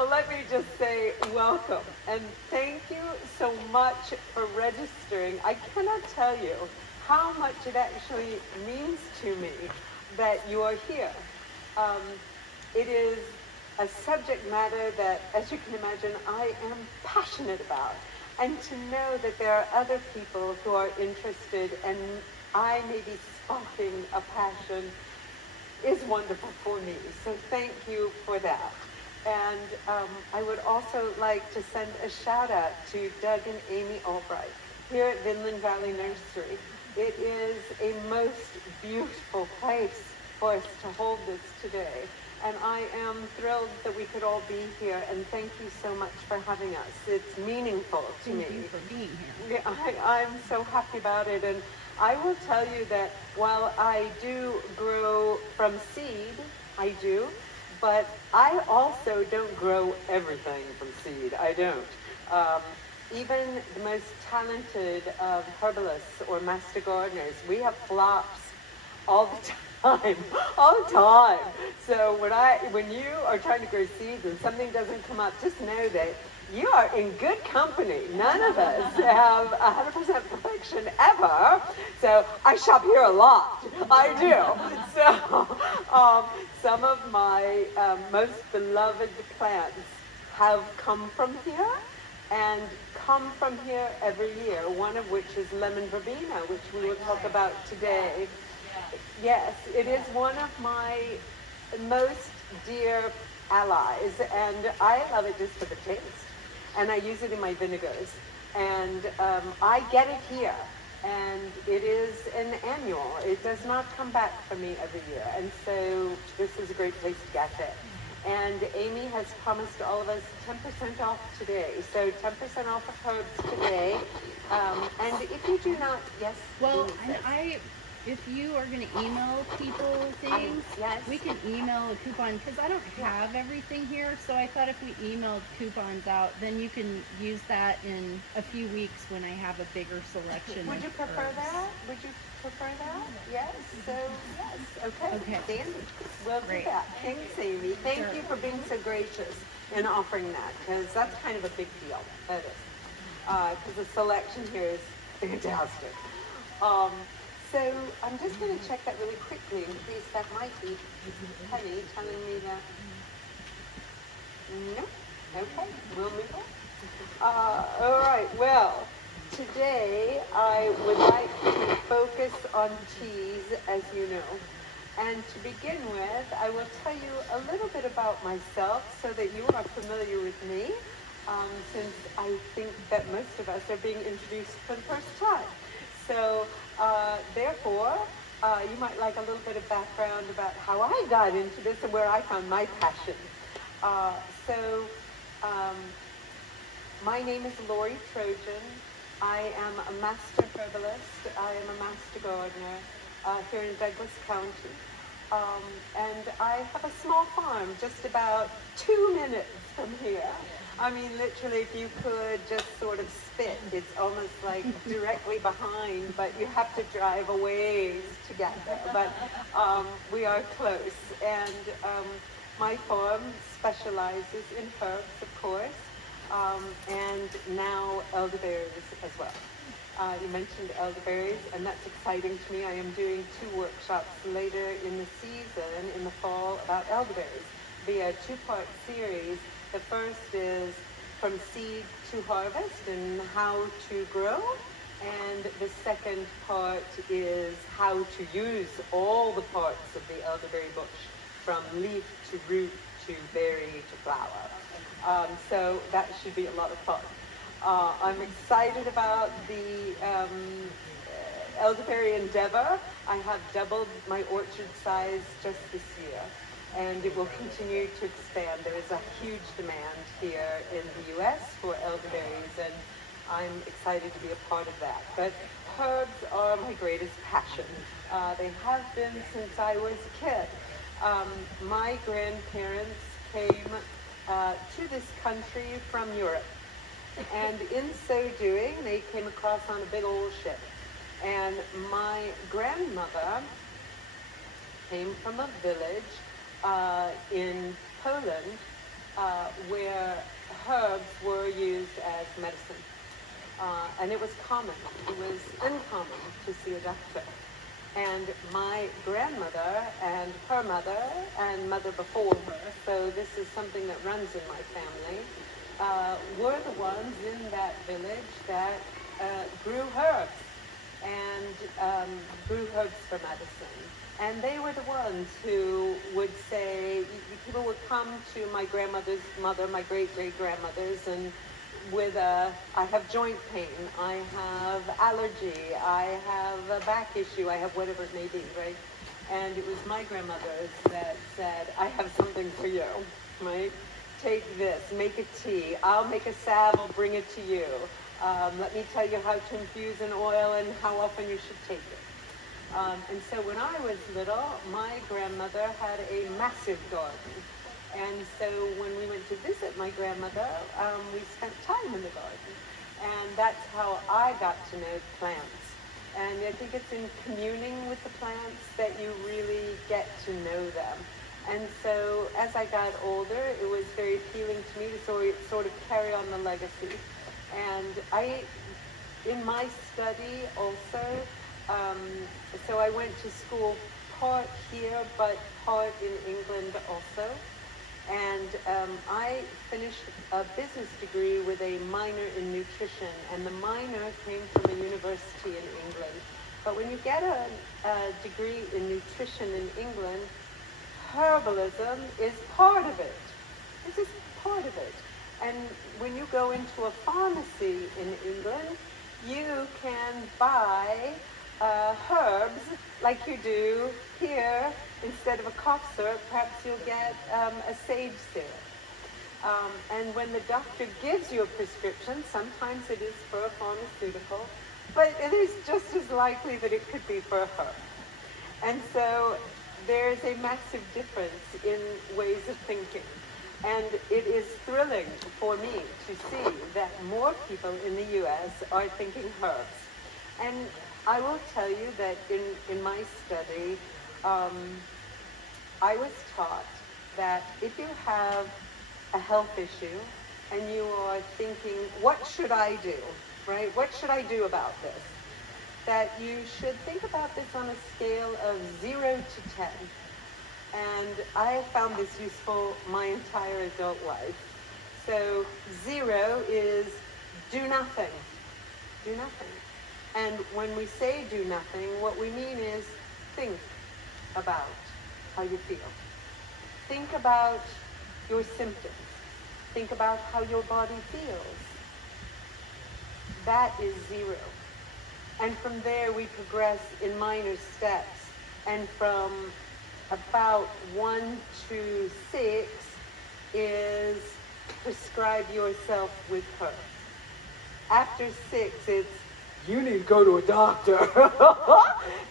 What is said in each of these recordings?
Well, let me just say welcome and thank you so much for registering. I cannot tell you how much it actually means to me that you are here. Um, it is a subject matter that, as you can imagine, I am passionate about. And to know that there are other people who are interested and I may be sparking a passion is wonderful for me. So thank you for that. And I would also like to send a shout out to Doug and Amy Albright here at Vinland Valley Nursery. It is a most beautiful place for us to hold this today. And I am thrilled that we could all be here, and thank you so much for having us. It's meaningful to me. Thank you for being here. I'm so happy about it, and I will tell you that while I do grow from seed, I do, but I also don't grow everything from seed. I don't. Even the most talented herbalists or master gardeners, we have flops all the time, all the time. So when you are trying to grow seeds and something doesn't come up, just know that you are in good company. None of us have 100% perfection ever. So I shop here a lot. I do. So some of my most beloved plants have come from here and come from here every year, one of which is lemon verbena, which we will talk about today. Yes, it is one of my most dear allies, and I love it just for the taste. And I use it in my vinegars. And I get it here, and it is an annual. It does not come back for me every year, and so this is a great place to get it. And Amy has promised all of us 10% off today. So 10% off of herbs today. And if you do not, yes? Well, if you are going to email people things, yes. we can email a coupon, because I don't have everything here, so I thought if we emailed coupons out, then you can use that in a few weeks when I have a bigger selection. Would you prefer herbs. that? Would you prefer that? Yes, so yes, okay. Dandy. We'll do that. Thanks, Amy. Thank you for being so gracious in offering that, because that's kind of a big deal. That is. Because the selection here is fantastic. So I'm just going to check that really quickly in case that might be Penny telling me that. No? Okay, we'll move on. All right, well, today I would like to focus on teas, as you know. And to begin with, I will tell you a little bit about myself so that you are familiar with me, since I think that most of us are being introduced for the first time. So, therefore, you might like a little bit of background about how I got into this and where I found my passion. My name is Lori Trojan. I am a master herbalist. I am a master gardener here in Douglas County. And I have a small farm just about 2 minutes from here. I mean, literally, if you could just sort of spit, it's almost like directly behind, but you have to drive a ways to get there. But we are close. And my farm specializes in herbs, of course, and now elderberries as well. You mentioned elderberries, and that's exciting to me. I am doing 2 workshops later in the season, in the fall, about elderberries via a 2-part series. The first is from seed to harvest and how to grow. And the second part is how to use all the parts of the elderberry bush, from leaf to root to berry to flower. So that should be a lot of fun. I'm excited about the elderberry endeavor. I have doubled my orchard size just this year, and it will continue to expand. There is a huge demand here in the U.S. for elderberries, and I'm excited to be a part of that. But herbs are my greatest passion. They have been since I was a kid. My grandparents came to this country from Europe, and in so doing, they came across on a big old ship. And my grandmother came from a village in Poland where herbs were used as medicine. And it was common. It was uncommon to see a doctor. And my grandmother and her mother and mother before her, so this is something that runs in my family, were the ones in that village that grew herbs and grew herbs for medicine. And they were the ones who would say, people would come to my grandmother's mother, my great-great-grandmother's, and with I have joint pain, I have allergy, I have a back issue, I have whatever it may be, right? And it was my grandmother that said, I have something for you, right? Take this, make a tea, I'll make a salve, I'll bring it to you. Let me tell you how to infuse an oil and how often you should take it. And so when I was little, my grandmother had a massive garden. And so when we went to visit my grandmother, we spent time in the garden. And that's how I got to know plants. And I think it's in communing with the plants that you really get to know them. And so as I got older, it was very appealing to me to sort of carry on the legacy. And in my study also, so I went to school part here, but part in England also. And I finished a business degree with a minor in nutrition, and the minor came from a university in England. But when you get a degree in nutrition in England, herbalism is part of it. It's just part of it. And when you go into a pharmacy in England, you can buy herbs like you do here. Instead of a cough syrup, perhaps you'll get a sage syrup. And when the doctor gives you a prescription, sometimes it is for a pharmaceutical, but it is just as likely that it could be for a herb. And so there's a massive difference in ways of thinking. And it is thrilling for me to see that more people in the U.S. are thinking herbs. And I will tell you that in my study, I was taught that if you have a health issue and you are thinking, what should I do, right? What should I do about this? That you should think about this on a scale of 0 to 10. And I have found this useful my entire adult life. So 0 is do nothing. Do nothing. And when we say do nothing, what we mean is think about how you feel. Think about your symptoms. Think about how your body feels. That is 0. And from there we progress in minor steps. And from about 1 to 6 is prescribe yourself with herbs. After 6, it's you need to go to a doctor.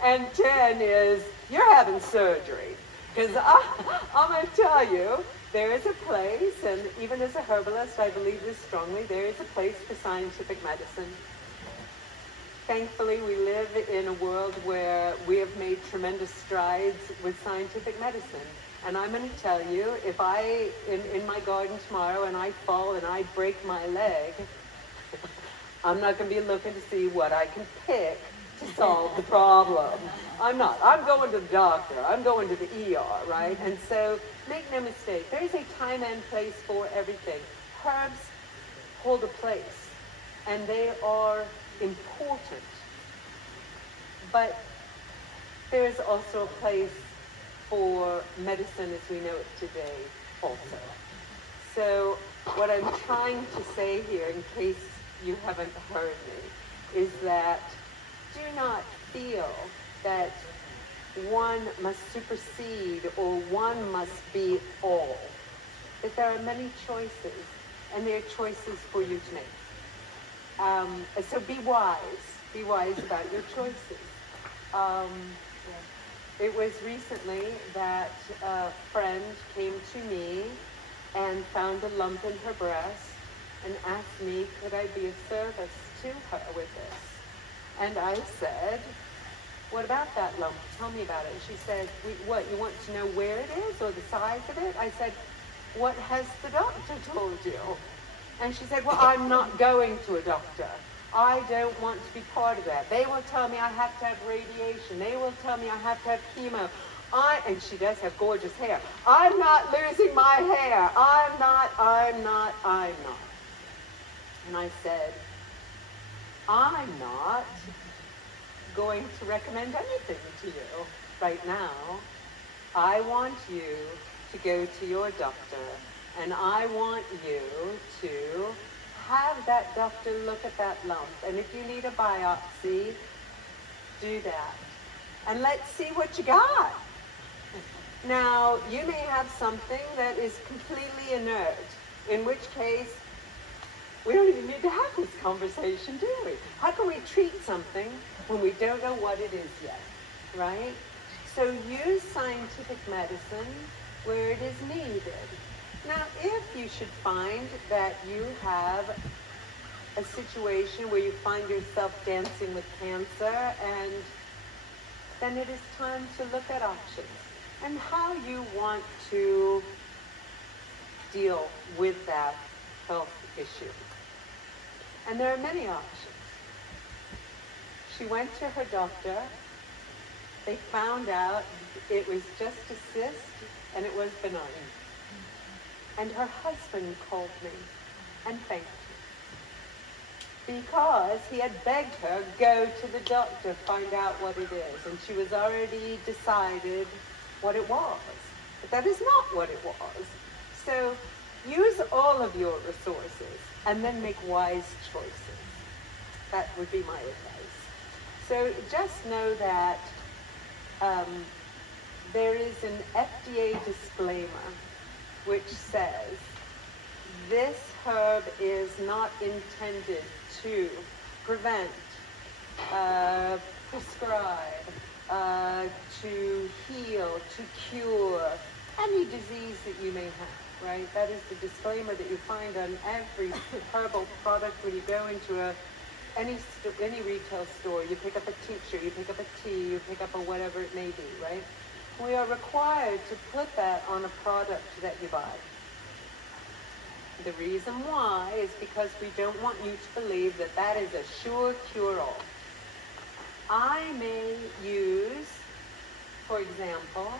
And 10 is you're having surgery. Because I'm going to tell you, there is a place, and even as a herbalist, I believe this strongly, there is a place for scientific medicine. Thankfully, we live in a world where we have made tremendous strides with scientific medicine. And I'm going to tell you, if I, in my garden tomorrow, and I fall and I break my leg, I'm not going to be looking to see what I can pick to solve the problem. I'm not. I'm going to the doctor. I'm going to the ER, right? And so make no mistake, there is a time and place for everything. Herbs hold a place, and they are important. But there is also a place for medicine as we know it today also. So what I'm trying to say here, in case you haven't heard me, is that do not feel that one must supersede or one must be all. That there are many choices, and there are choices for you to make. So be wise about your choices. It was recently that a friend came to me and found a lump in her breast and asked me, could I be of service to her with this? And I said, what about that lump? Tell me about it. She said, what, you want to know where it is or the size of it? I said, what has the doctor told you? And she said, well, I'm not going to a doctor. I don't want to be part of that. They will tell me I have to have radiation. They will tell me I have to have chemo. And she does have gorgeous hair. I'm not losing my hair. I'm not. And I said, I'm not going to recommend anything to you right now. I want you to go to your doctor, and I want you to have that doctor look at that lump. And if you need a biopsy, do that. And let's see what you got. Now, you may have something that is completely inert, in which case, we don't even need to have this conversation, do we? How can we treat something when we don't know what it is yet, right? So use scientific medicine where it is needed. Now, if you should find that you have a situation where you find yourself dancing with cancer, and then it is time to look at options and how you want to deal with that health issue. And there are many options. She went to her doctor. They found out it was just a cyst and it was benign. And her husband called me and thanked me because he had begged her, go to the doctor, find out what it is. And she was already decided what it was. But that is not what it was. So use all of your resources and then make wise choices. That would be my advice. So just know that there is an FDA disclaimer which says this herb is not intended to prevent, prescribe, to heal, to cure any disease that you may have, right? That is the disclaimer that you find on every herbal product when you go into any retail store. You pick up a tincture, you pick up a tea, you pick up a whatever it may be, right? We are required to put that on a product that you buy. The reason why is because we don't want you to believe that that is a sure cure-all. I may use, for example,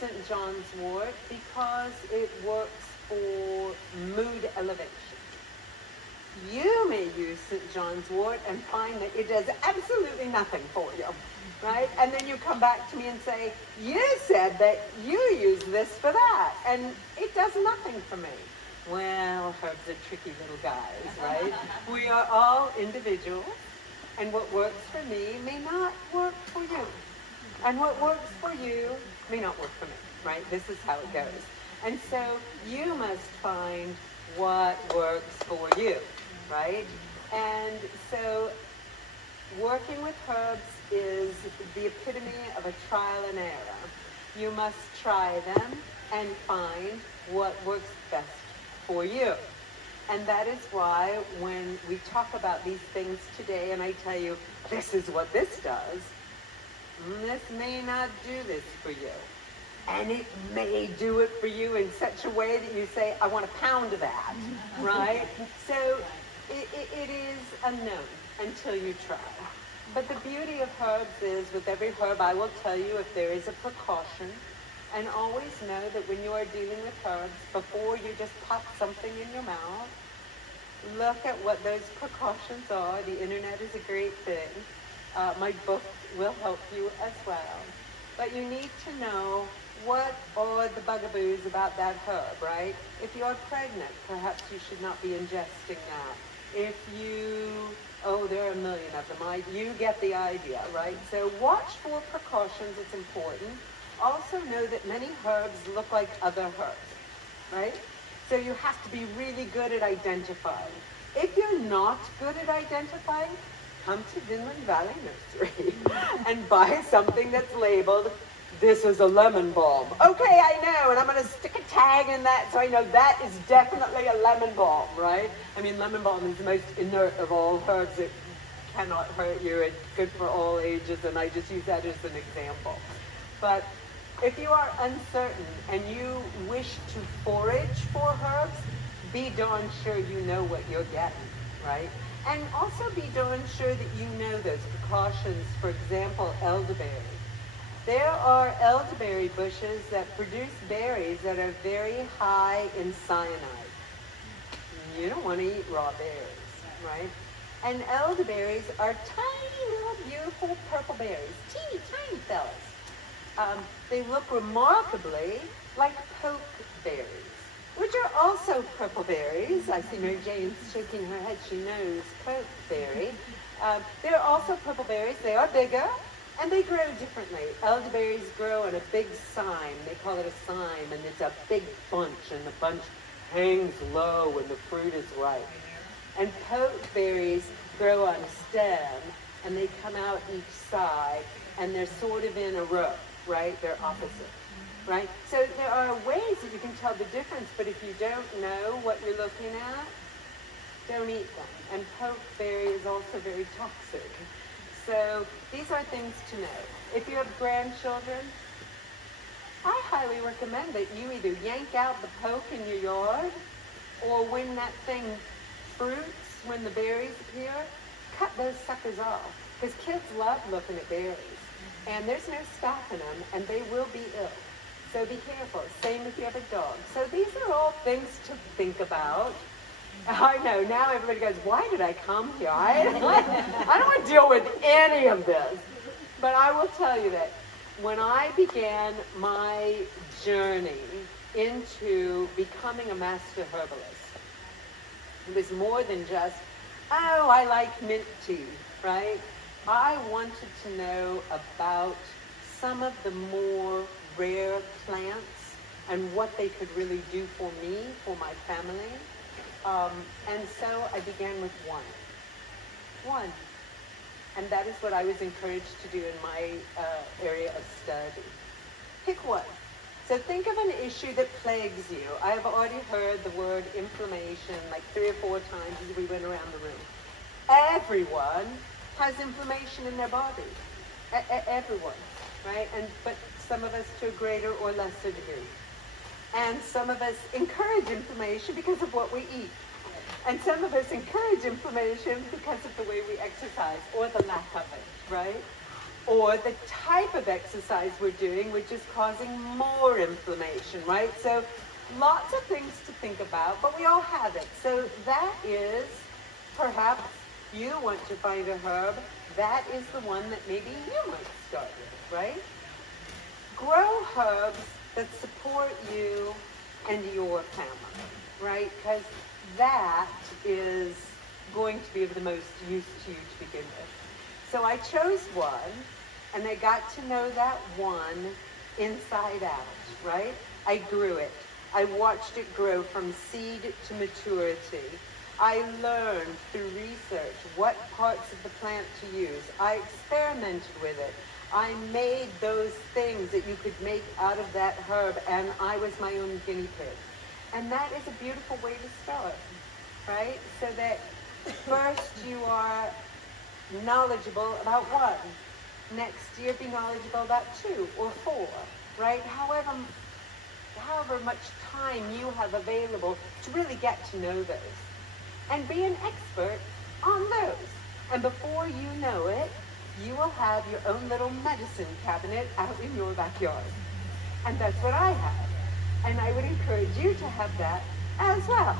St. John's wort because it works for mood elevation. You may use St. John's wort and find that it does absolutely nothing for you, right? And then you come back to me and say, you said that you use this for that, and it does nothing for me. Well, herbs are tricky little guys, right? We are all individuals, and what works for me may not work for you. And what works for you may not work for me, right? This is how it goes. And so you must find what works for you, right? And so working with herbs is the epitome of a trial and error. You must try them and find what works best for you. And that is why when we talk about these things today and I tell you, this is what this does, this may not do this for you. And it may do it for you in such a way that you say, I want a pound of that, right? So it is unknown until you try. But the beauty of herbs is with every herb, I will tell you if there is a precaution. And always know that when you are dealing with herbs, before you just pop something in your mouth, look at what those precautions are. The internet is a great thing. My book will help you as well. But you need to know what are the bugaboos about that herb, right? If you're pregnant, perhaps you should not be ingesting that. If you, there are a million of them. You get the idea, right? So watch for precautions. It's important. Also know that many herbs look like other herbs, right? So you have to be really good at identifying. If you're not good at identifying, come to Vinland Valley Nursery and buy something that's labeled, this is a lemon balm. Okay, I know, and I'm going to stick a tag in that so I know that is definitely a lemon balm, right? I mean, lemon balm is the most inert of all herbs. It cannot hurt you. It's good for all ages, and I just use that as an example. But If you are uncertain and you wish to forage for herbs, be darn sure you know what you're getting, right? And also be darn sure that you know those precautions. For example, elderberry. There are elderberry bushes that produce berries that are very high in cyanide. You don't want to eat raw berries, right? And elderberries are tiny little beautiful purple berries, teeny tiny fellas. They look remarkably like pokeberries, which are also purple berries. I see Mary Jane's shaking her head. She knows pokeberry. They're also purple berries. They are bigger, and they grow differently. Elderberries grow in a big cyme. They call it a cyme, and it's a big bunch, and the bunch hangs low when the fruit is ripe. And pokeberries grow on a stem, and they come out each side, and they're sort of in a row, right? They're opposite, right? So there are ways that you can tell the difference, but if you don't know what you're looking at, don't eat them. And pokeberry is also very toxic. So these are things to know. If you have grandchildren, I highly recommend that you either yank out the poke in your yard, or when that thing fruits, when the berries appear, cut those suckers off. Because kids love looking at berries. And there's no stopping them, and they will be ill. So be careful. Same if you have a dog. So these are all things to think about. I know, now everybody goes, why did I come here? I don't want to deal with any of this. But I will tell you that when I began my journey into becoming a master herbalist, it was more than just, oh, I like mint tea, right? I wanted to know about some of the more rare plants and what they could really do for me, for my family. And so I began with one. And that is what I was encouraged to do in my area of study. Pick one. So think of an issue that plagues you. I have already heard the word inflammation like 3 or 4 times as we went around the room. Everyone has inflammation in their body. Everyone, right? But some of us to a greater or lesser degree. And some of us encourage inflammation because of what we eat. And some of us encourage inflammation because of the way we exercise, or the lack of it, right? Or the type of exercise we're doing, which is causing more inflammation, right? So lots of things to think about, but we all have it. So that is, perhaps you want to find a herb, that is the one that maybe you might start with, right? Grow herbs that support you and your family, right? Because that is going to be of the most use to you to begin with. So I chose one, and I got to know that one inside out, right? I grew it. I watched it grow from seed to maturity. I learned through research what parts of the plant to use. I experimented with it. I made those things that you could make out of that herb, and I was my own guinea pig. And that is a beautiful way to start, right? So that first you are knowledgeable about one. Next year be knowledgeable about 2 or 4, right? However much time you have available to really get to know those. And be an expert on those. And before you know it, you will have your own little medicine cabinet out in your backyard. And that's what I have. And I would encourage you to have that as well.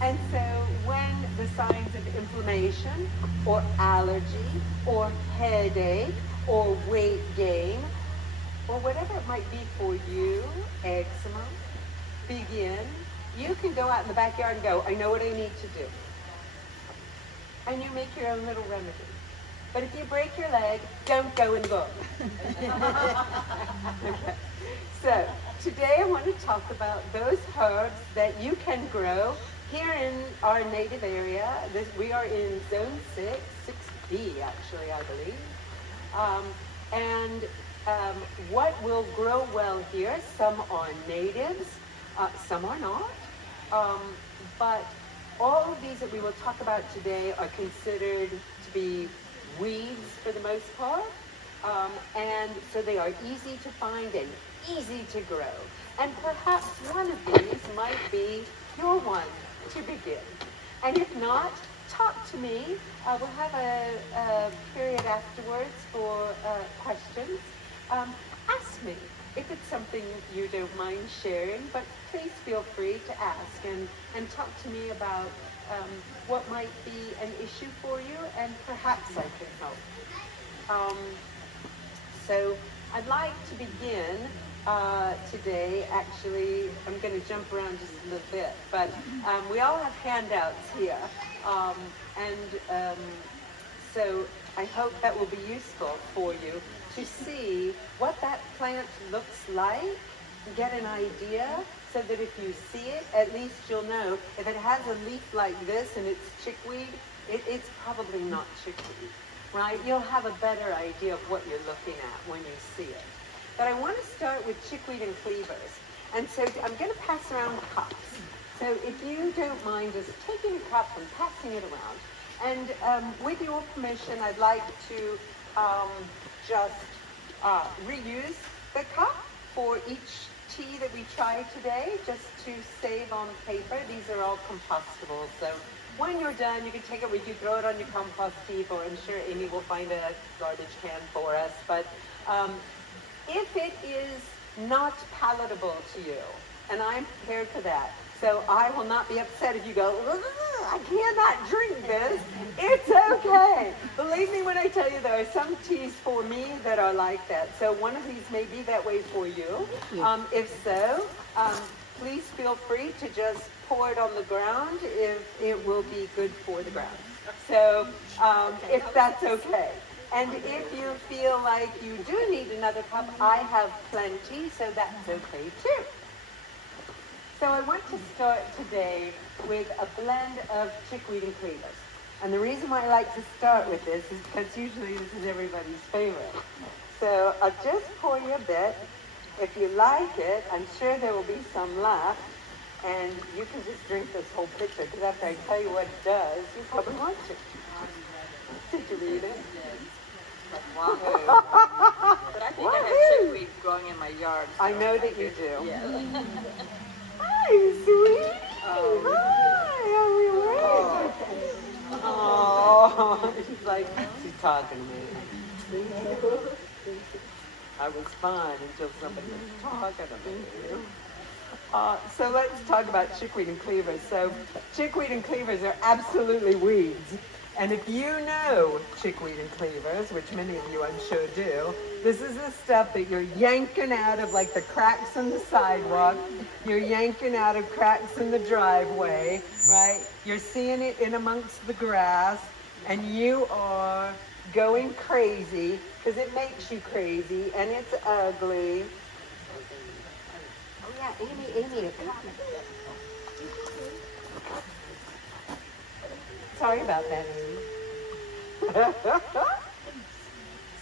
And so when the signs of inflammation or allergy or headache or weight gain or whatever it might be for you, eczema, begin, you can go out in the backyard and go, I know what I need to do. And you make your own little remedy. But if you break your leg, don't go and look. Okay. So today I want to talk about those herbs that you can grow here in our native area. We are in Zone 6, 6B actually, I believe. What will grow well here, some are natives, some are not. But all of these that we will talk about today are considered to be weeds for the most part. And so they are easy to find and easy to grow. And perhaps one of these might be your one to begin. And if not, talk to me. We'll have a period afterwards for questions. Ask me if it's something you don't mind sharing, but please feel free to ask and talk to me about what might be an issue for you, and perhaps I can help. So I'd like to begin today. Actually, I'm going to jump around just a little bit, but we all have handouts here. So I hope that will be useful for you to see what that plant looks like, get an idea, so that if you see it, at least you'll know. If it has a leaf like this and it's chickweed, it's probably not chickweed, right? You'll have a better idea of what you're looking at when you see it. But I want to start with chickweed and cleavers. And so I'm going to pass around cups. So if you don't mind just taking a cup and passing it around. And with your permission, I'd like to just reuse the cup for each tea that we try today, just to save on paper. These are all compostable, so when you're done, you can take it with you, throw it on your compost heap, or I'm sure Amy will find a garbage can for us. But if it is not palatable to you, and I'm prepared for that, so I will not be upset if you go, I cannot drink this. It's okay. Believe me when I tell you there are some teas for me that are like that. So one of these may be that way for you. If so, please feel free to just pour it on the ground if it will be good for the ground. So if that's okay. And if you feel like you do need another cup, I have plenty, so that's okay too. So I want to start today with a blend of chickweed and cleavers. And the reason why I like to start with this is because usually this is everybody's favorite. So I'll just pour you a bit. If you like it, I'm sure there will be some left. And you can just drink this whole pitcher, because after I tell you what it does, you probably want to. Did you read it? Wahoo. But I think I have chickweed growing in my yard. So I know that you do. Yeah. Hi, sweetie. Hi, how are you? Oh, she's like, she's talking to me. I was fine until somebody was talking to me. So let's talk about chickweed and cleavers. So chickweed and cleavers are absolutely weeds. And if you know chickweed and cleavers, which many of you I'm sure do, this is the stuff that you're yanking out of like the cracks in the sidewalk, you're yanking out of cracks in the driveway, right? You're seeing it in amongst the grass, and you are going crazy because it makes you crazy and it's ugly. Oh yeah, Amy, sorry about that, Amy.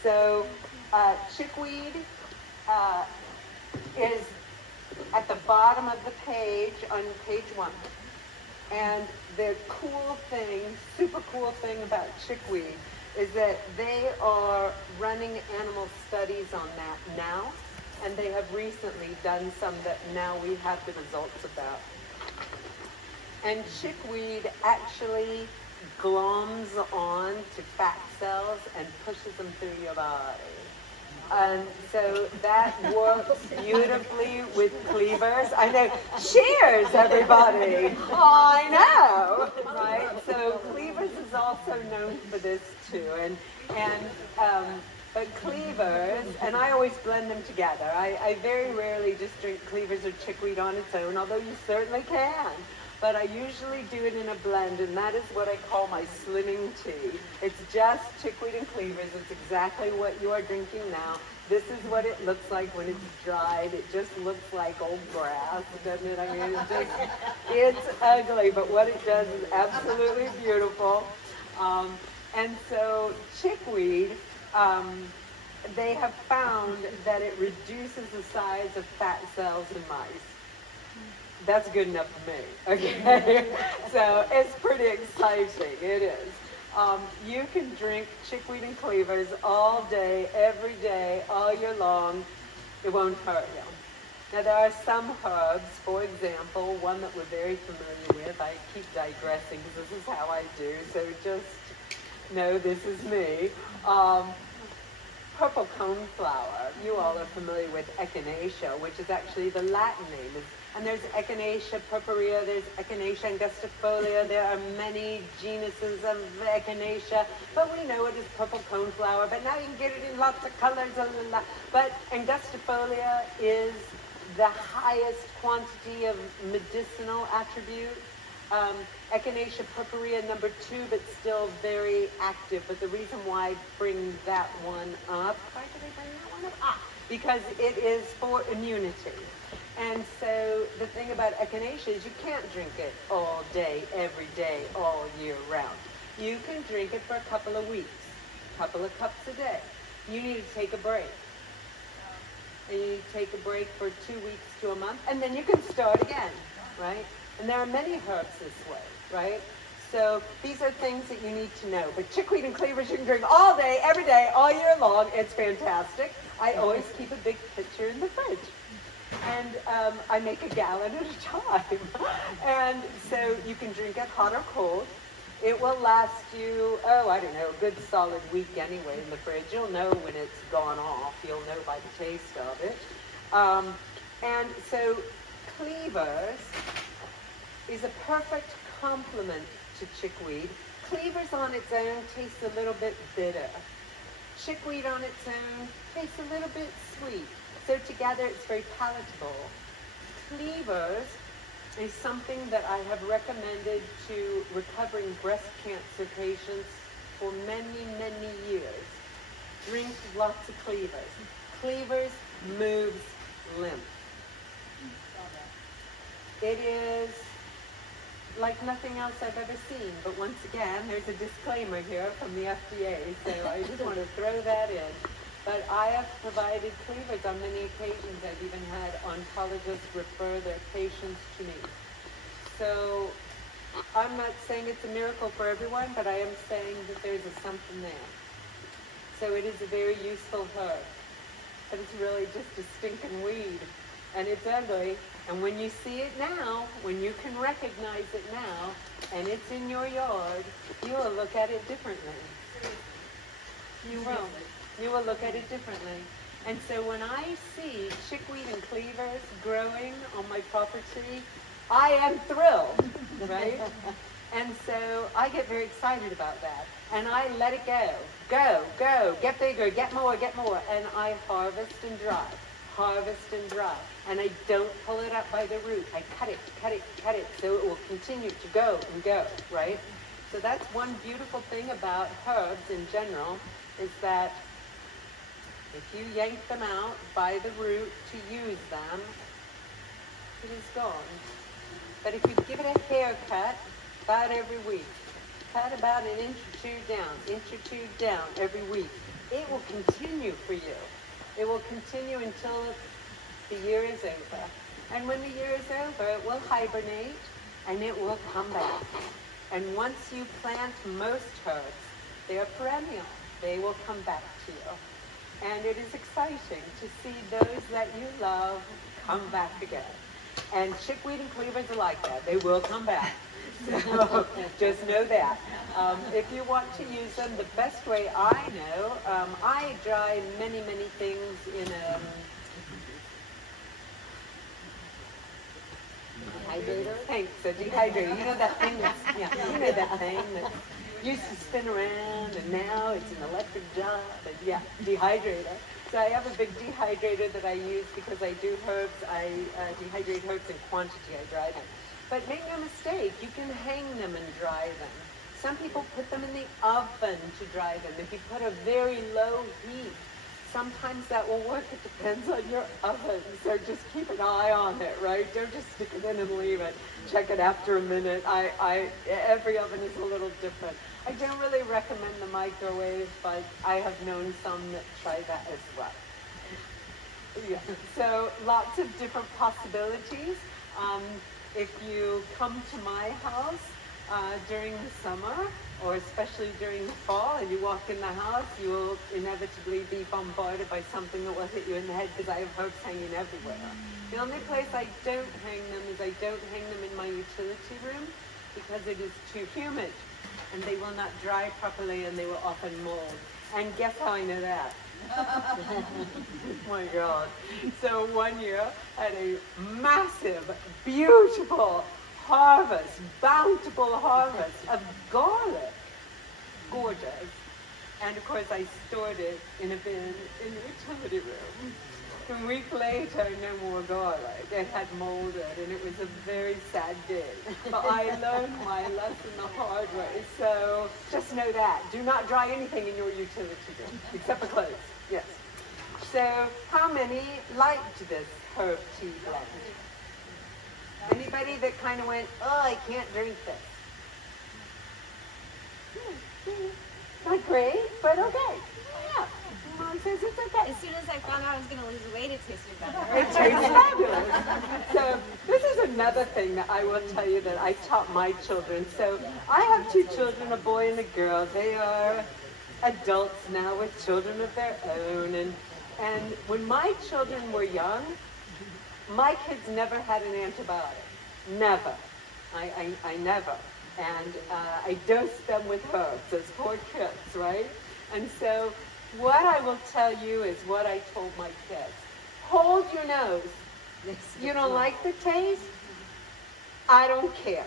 So, chickweed is at the bottom of the page on page 1. And the cool thing, super cool thing about chickweed is that they are running animal studies on that now. And they have recently done some that now we have the results about. And chickweed actually gloms on to fat cells and pushes them through your body. And so that works beautifully with cleavers. I know. Cheers, everybody. I know, right? So cleavers is also known for this too. But cleavers, and I always blend them together. I very rarely just drink cleavers or chickweed on its own, although you certainly can. But I usually do it in a blend, and that is what I call my slimming tea. It's just chickweed and cleavers. It's exactly what you are drinking now. This is what it looks like when it's dried. It just looks like old grass, doesn't it? I mean, it's ugly, but what it does is absolutely beautiful. And so chickweed, they have found that it reduces the size of fat cells in mice. That's good enough for me, okay? So it's pretty exciting, it is. You can drink chickweed and cleavers all day, every day, all year long. It won't hurt you. Now there are some herbs, for example, one that we're very familiar with. I keep digressing because this is how I do, so just know this is me. Purple coneflower. You all are familiar with echinacea, which is actually the Latin name. And there's Echinacea purpurea, there's Echinacea angustifolia, there are many genuses of Echinacea, but we know it is purple coneflower, but now you can get it in lots of colors, but angustifolia is the highest quantity of medicinal attribute. Echinacea purpurea number 2, but still very active. But the reason why I bring that one up, why did I bring that one up? Because it is for immunity. And so the thing about echinacea is you can't drink it all day, every day, all year round. You can drink it for a couple of weeks, a couple of cups a day. You need to take a break. And you need to take a break for 2 weeks to a month, and then you can start again, right? And there are many herbs this way, right? So these are things that you need to know. But chickweed and cleavers you can drink all day, every day, all year long. It's fantastic. I always keep a big pitcher in the fridge. And I make a gallon at a time. And so you can drink it hot or cold. It will last you, I don't know, a good solid week anyway in the fridge. You'll know when it's gone off. You'll know by the taste of it. And so cleavers is a perfect complement to chickweed. Cleavers on its own tastes a little bit bitter. Chickweed on its own tastes a little bit sweet. So together it's very palatable. Cleavers is something that I have recommended to recovering breast cancer patients for many, many years. Drink lots of cleavers. Cleavers moves lymph. It is like nothing else I've ever seen, but once again, there's a disclaimer here from the FDA, so I just want to throw that in. But I have provided cleavers on many occasions. I've even had oncologists refer their patients to me. So I'm not saying it's a miracle for everyone, but I am saying that there's something there. So it is a very useful herb, but it's really just a stinking weed, and it's ugly. And when you see it now, when you can recognize it now, and it's in your yard, you will look at it differently. You will. You will look at it differently. And so when I see chickweed and cleavers growing on my property, I am thrilled, right? And so I get very excited about that. And I let it go. Go, go, get bigger, get more, and I harvest and dry. Harvest and dry. And I don't pull it up by the root. I cut it, so it will continue to go and go, right? So that's one beautiful thing about herbs in general, is that if you yank them out by the root to use them, it is gone. But if you give it a haircut about every week, cut about an inch or two down every week, it will continue for you. It will continue until the year is over. And when the year is over, it will hibernate and it will come back. And once you plant most herbs, they are perennial. They will come back to you. And it is exciting to see those that you love come back again. And chickweed and cleavers are like that. They will come back. So just know that. If you want to use them, the best way I know, I dry many, many things in a dehydrator. Thanks, a dehydrator. You know that thing that's, you know that thing that used to spin around and now it's an electric job, and dehydrator. So I have a big dehydrator that I use because I do herbs. I dehydrate herbs in quantity. I dry them. But make no mistake, you can hang them and dry them. Some people put them in the oven to dry them. If you put a very low heat, sometimes that will work. It depends on your oven. So just keep an eye on it, right? Don't just stick it in and leave it. Check it after a minute. Every oven is a little different. I don't really recommend the microwave, but I have known some that try that as well. Yeah. So lots of different possibilities. If you come to my house during the summer, or especially during the fall, and you walk in the house, you will inevitably be bombarded by something that will hit you in the head, because I have herbs hanging everywhere. The only place I don't hang them is I don't hang them in my utility room, because it is too humid, and they will not dry properly, and they will often mold. And guess how I know that? Oh my God. So one year I had a massive, beautiful harvest, bountiful harvest of garlic. Gorgeous. And of course I stored it in a bin in the utility room. A week later, no more garlic. It had molded, and it was a very sad day. But I learned my lesson the hard way. So just know that. Do not dry anything in your utility room, except for clothes. Yes. So how many liked this herb tea blend? Anybody that kind of went, oh, I can't drink this? Not great, but okay. Yeah. Mom says it's okay. As soon as I found out I was going to lose weight, it tasted better. It tastes fabulous. So this is another thing that I will tell you that I taught my children. So I have two children, a boy and a girl. They are adults now with children of their own. And when my children were young, my kids never had an antibiotic. Never. I never. And I dosed them with herbs, those poor kids, right? And so what I will tell you is what I told my kids. Hold your nose. You don't like the taste? I don't care.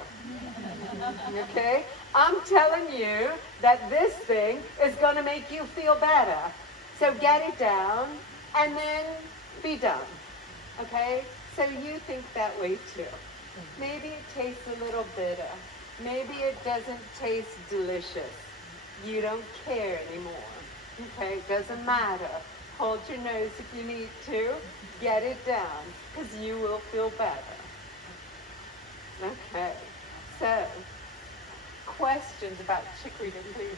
Okay? I'm telling you that this thing is going to make you feel better. So get it down and then be done. Okay? So you think that way too. Maybe it tastes a little bitter. Maybe it doesn't taste delicious. You don't care anymore. Okay, it doesn't matter. Hold your nose if you need to. Get it down, because you will feel better. Okay, so questions about chicory to cleavers?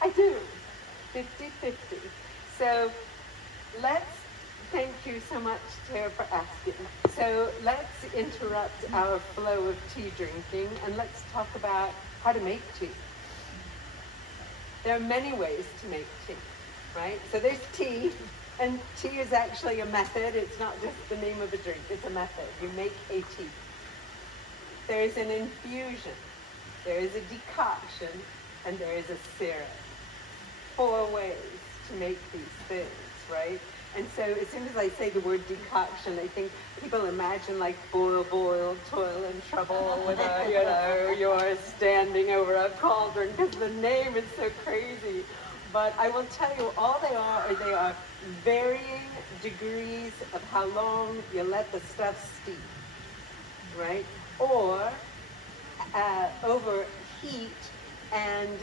I do. 50-50. So thank you so much, Tara, for asking. So let's interrupt our flow of tea drinking, and let's talk about how to make tea. There are many ways to make tea, right? So there's tea, and tea is actually a method. It's not just the name of a drink. It's a method. You make a tea. There is an infusion. There is a decoction, and there is a syrup. 4 ways to make these things, right? And so as soon as I say the word decoction, I think people imagine like boil, toil and trouble with you're standing over a cauldron, because the name is so crazy. But I will tell you, all they are varying degrees of how long you let the stuff steep, right? Or overheat and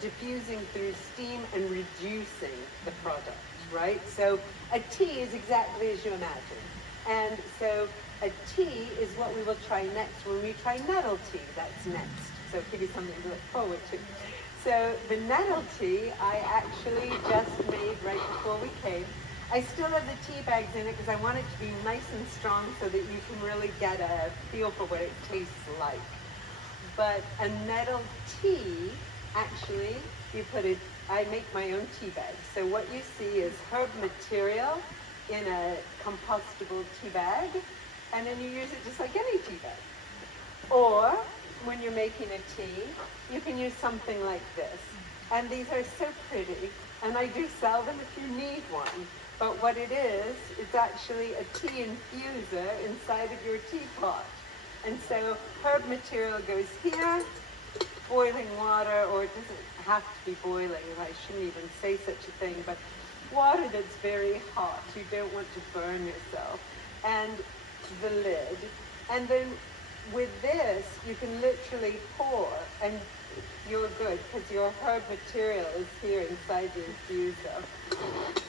diffusing through steam and reducing the product. Right? So a tea is exactly as you imagine. And so a tea is what we will try next. When we try nettle tea, that's next. So give you something to look forward to. So the nettle tea I actually just made right before we came. I still have the tea bags in it because I want it to be nice and strong so that you can really get a feel for what it tastes like. But a nettle tea, actually, I make my own tea bag. So what you see is herb material in a compostable tea bag, and then you use it just like any tea bag. Or when you're making a tea, you can use something like this. And these are so pretty, and I do sell them if you need one. But what it is, it's actually a tea infuser inside of your teapot. And so herb material goes here, boiling water, or it doesn't have to be boiling, I shouldn't even say such a thing, but water that's very hot. You don't want to burn yourself. And the lid. And then with this, you can literally pour, and you're good, because your herb material is here inside the infuser.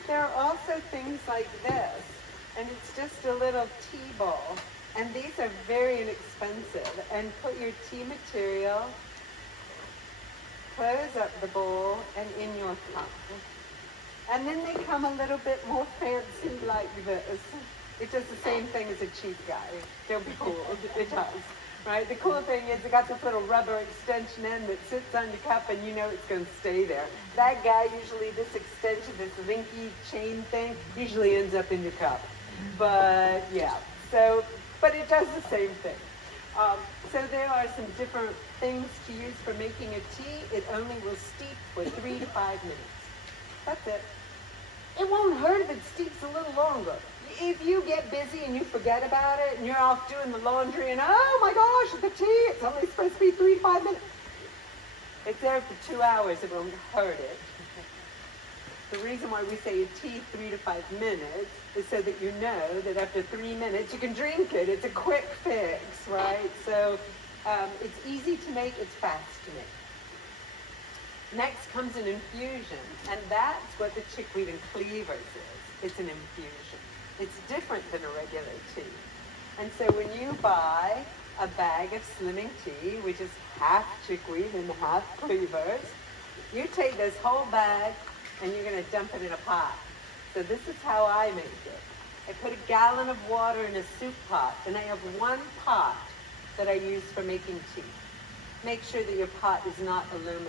There are also things like this, and it's just a little tea ball. And these are very inexpensive. And put your tea material, close up the bowl, and in your cup. And then they come a little bit more fancy like this. It does the same thing as a cheap guy. Don't be fooled. It does. right? The cool thing is it got this little rubber extension end that sits on your cup and you know it's going to stay there. That guy, usually this extension, this linky chain thing, usually ends up in your cup. But yeah, so, but it does the same thing. So there are some different things to use for making a tea. It only will steep for 3 to 5 minutes. That's it. It won't hurt if it steeps a little longer. If you get busy and you forget about it and you're off doing the laundry and oh my gosh, the tea, it's only supposed to be 3 to 5 minutes. It's there for 2 hours, it won't hurt it. The reason why we say a tea 3 to 5 minutes is so that you know that after 3 minutes you can drink it. It's a quick fix, right? So it's easy to make, it's fast to make. Next comes an infusion, and that's what the chickweed and cleavers is. It's an infusion. It's different than a regular tea. And so when you buy a bag of slimming tea, which is half chickweed and half cleavers, you take this whole bag and you're going to dump it in a pot. So this is how I make it. I put a gallon of water in a soup pot, and I have 1 pot that I use for making tea. Make sure that your pot is not aluminum.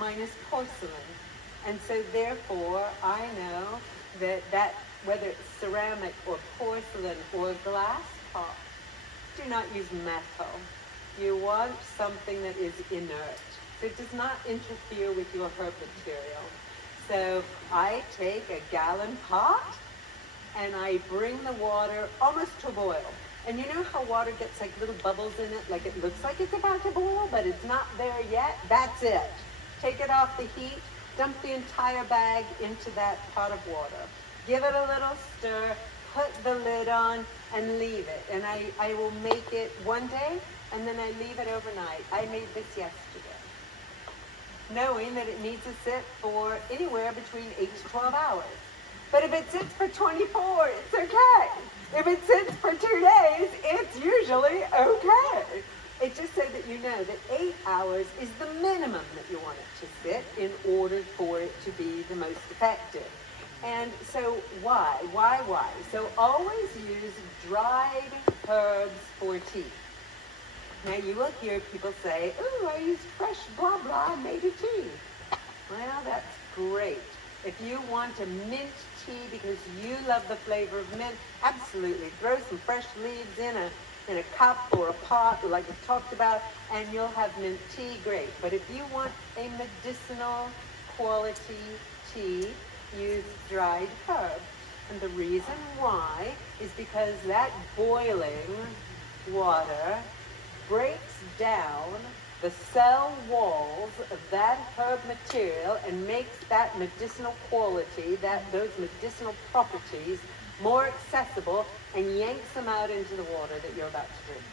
Mine is porcelain. And so therefore, I know that whether it's ceramic or porcelain or glass pot, do not use metal. You want something that is inert. It does not interfere with your herb material. So I take a gallon pot and I bring the water almost to boil. And you know how water gets like little bubbles in it, like it looks like it's about to boil, but it's not there yet? That's it. Take it off the heat, dump the entire bag into that pot of water. Give it a little stir, put the lid on, and leave it. And I will make it one day, and then I leave it overnight. I made this yesterday, knowing that it needs to sit for anywhere between 8 to 12 hours. But if it sits for 24, it's okay. If it sits for 2 days, it's usually okay. It's just so that you know that 8 hours is the minimum that you want it to sit in order for it to be the most effective. And so why? So always use dried herbs for tea. Now you will hear people say, "Ooh, I used fresh blah blah and made a tea." Well, that's great. If you want a mint tea because you love the flavor of mint, absolutely throw some fresh leaves in a cup or a pot, like we talked about, and you'll have mint tea, great. But if you want a medicinal quality tea, use dried herbs. And the reason why is because that boiling water breaks down the cell walls of that herb material and makes that medicinal quality, those medicinal properties, more accessible and yanks them out into the water that you're about to drink.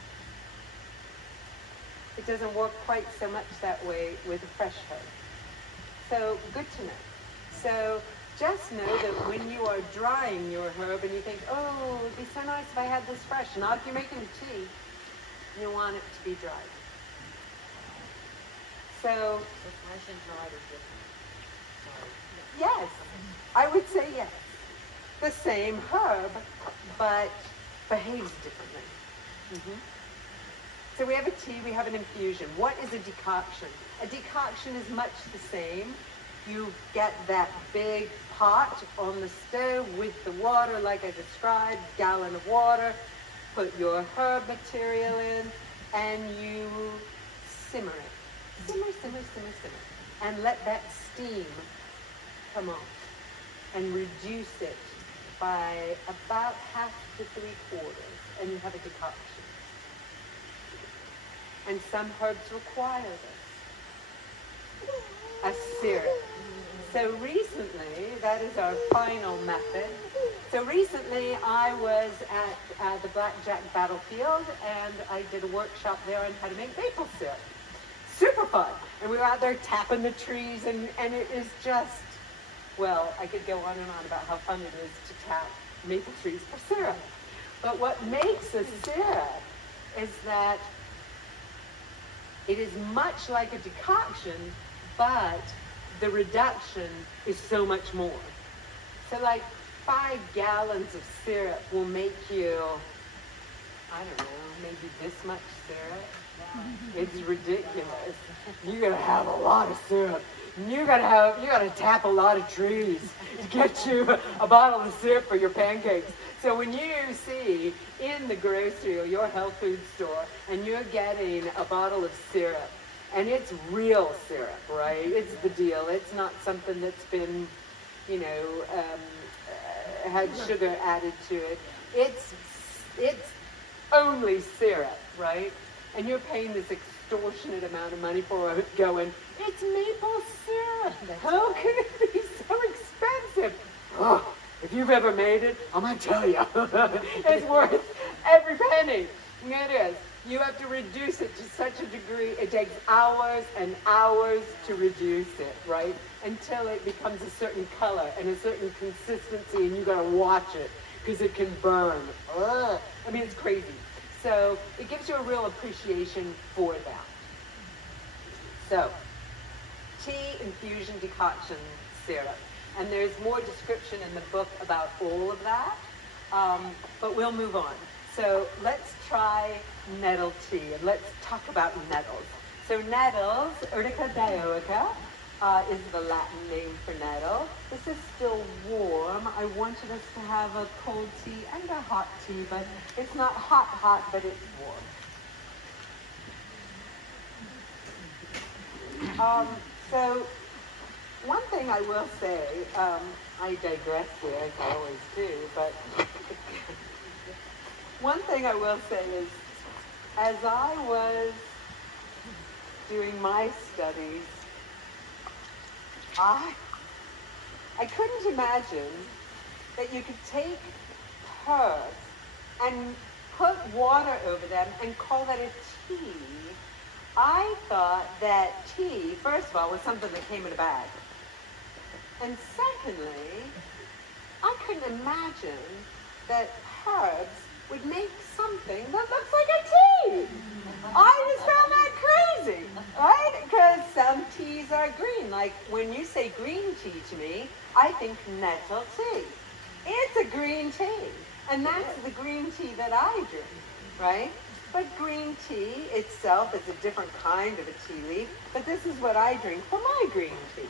It doesn't work quite so much that way with a fresh herb. So good to know. So just know that when you are drying your herb and you think, oh, it would be so nice if I had this fresh. Now if you're making tea, you want it to be dried. So fresh and dried are different. yes, I would say yes. The same herb, but behaves differently. So we have a tea, we have an infusion. What is a decoction? A decoction is much the same. You get that big pot on the stove with the water like I described, gallon of water, put your herb material in, and you simmer it. Simmer, and let that steam come off, and reduce it by about 1/2 to 3/4, and you have a decoction. And some herbs require this. A syrup. So recently, that is our final method. So recently I was at the Blackjack Battlefield, and I did a workshop there on how to make maple syrup. Super fun. And we were out there tapping the trees, and it is just, well, I could go on and on about how fun it is to tap maple trees for syrup. But what makes a syrup is that it is much like a decoction, but the reduction is so much more. So like 5 gallons of syrup will make you I don't know, maybe this much syrup. It's ridiculous. You're gonna have a lot of syrup. You gotta tap a lot of trees to get you a bottle of syrup for your pancakes. So when you see in the grocery or your health food store and you're getting a bottle of syrup, and it's real syrup, right? It's the deal. It's not something that's been, had sugar added to it. It's only syrup, right? And you're paying this extortionate amount of money for it going, it's maple syrup. How can it be so expensive? Oh, if you've ever made it, I'm going to tell you, it's worth every penny. It is. You have to reduce it to such a degree, it takes hours and hours to reduce it, right? Until it becomes a certain color and a certain consistency, and you got to watch it because it can burn. Ugh. I mean, it's crazy. So it gives you a real appreciation for that. So, tea infusion decoction syrup. And there's more description in the book about all of that, but we'll move on. So let's try nettle tea, and let's talk about nettles. So nettles, Urtica dioica, is the Latin name for nettle. This is still warm. I wanted us to have a cold tea and a hot tea, but it's not hot, but it's warm. So one thing I will say, I digress here, as I always do, but one thing I will say is, as I was doing my studies, I couldn't imagine that you could take herbs and put water over them and call that a tea. I thought that tea, first of all, was something that came in a bag. And secondly, I couldn't imagine that herbs would make something that looks like a tea. I just found that crazy, right? Because some teas are green. Like when you say green tea to me, I think nettle tea. It's a green tea. And that's the green tea that I drink, right? But green tea itself is a different kind of a tea leaf. But this is what I drink for my green tea.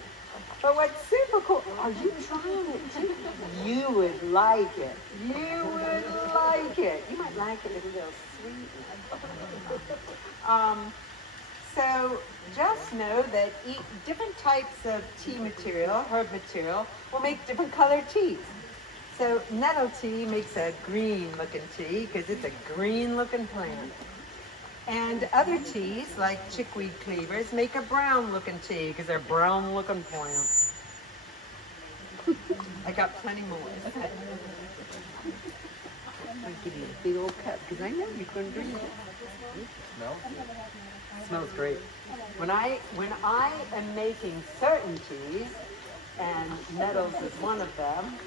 But what's super cool, are you trying it too? You would like it. You would like it. You might like it a little sweet. So just know that different types of tea material, herb material, will make different colored teas. So nettle tea makes a green looking tea because it's a green looking plant. And other teas, like chickweed cleavers, make a brown looking tea because they're brown looking plants. I got plenty more. Okay. I'll give you a big old cup because I know you're going to drink it. Smells great. When I am making certain teas, and nettles is one of them,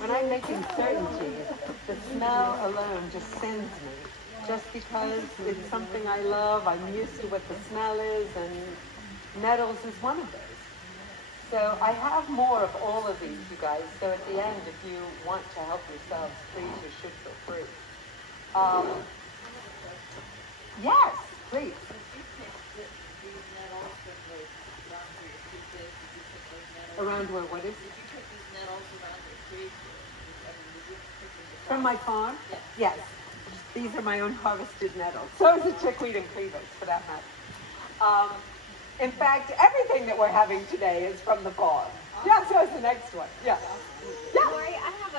when I'm making certain teas, the smell alone just sends me. Just because it's something I love, I'm used to what the smell is, and nettles is one of those. So I have more of all of these, you guys. So at the end, if you want to help yourselves, please, you should feel free. Yes, please. Around where, what is it? From my farm? Yes. These are my own harvested nettles. So is the chickweed and cleavers, for that matter. In fact, everything that we're having today is from the farm. Yeah, so is the next one. Yeah. Yeah. Lori, I have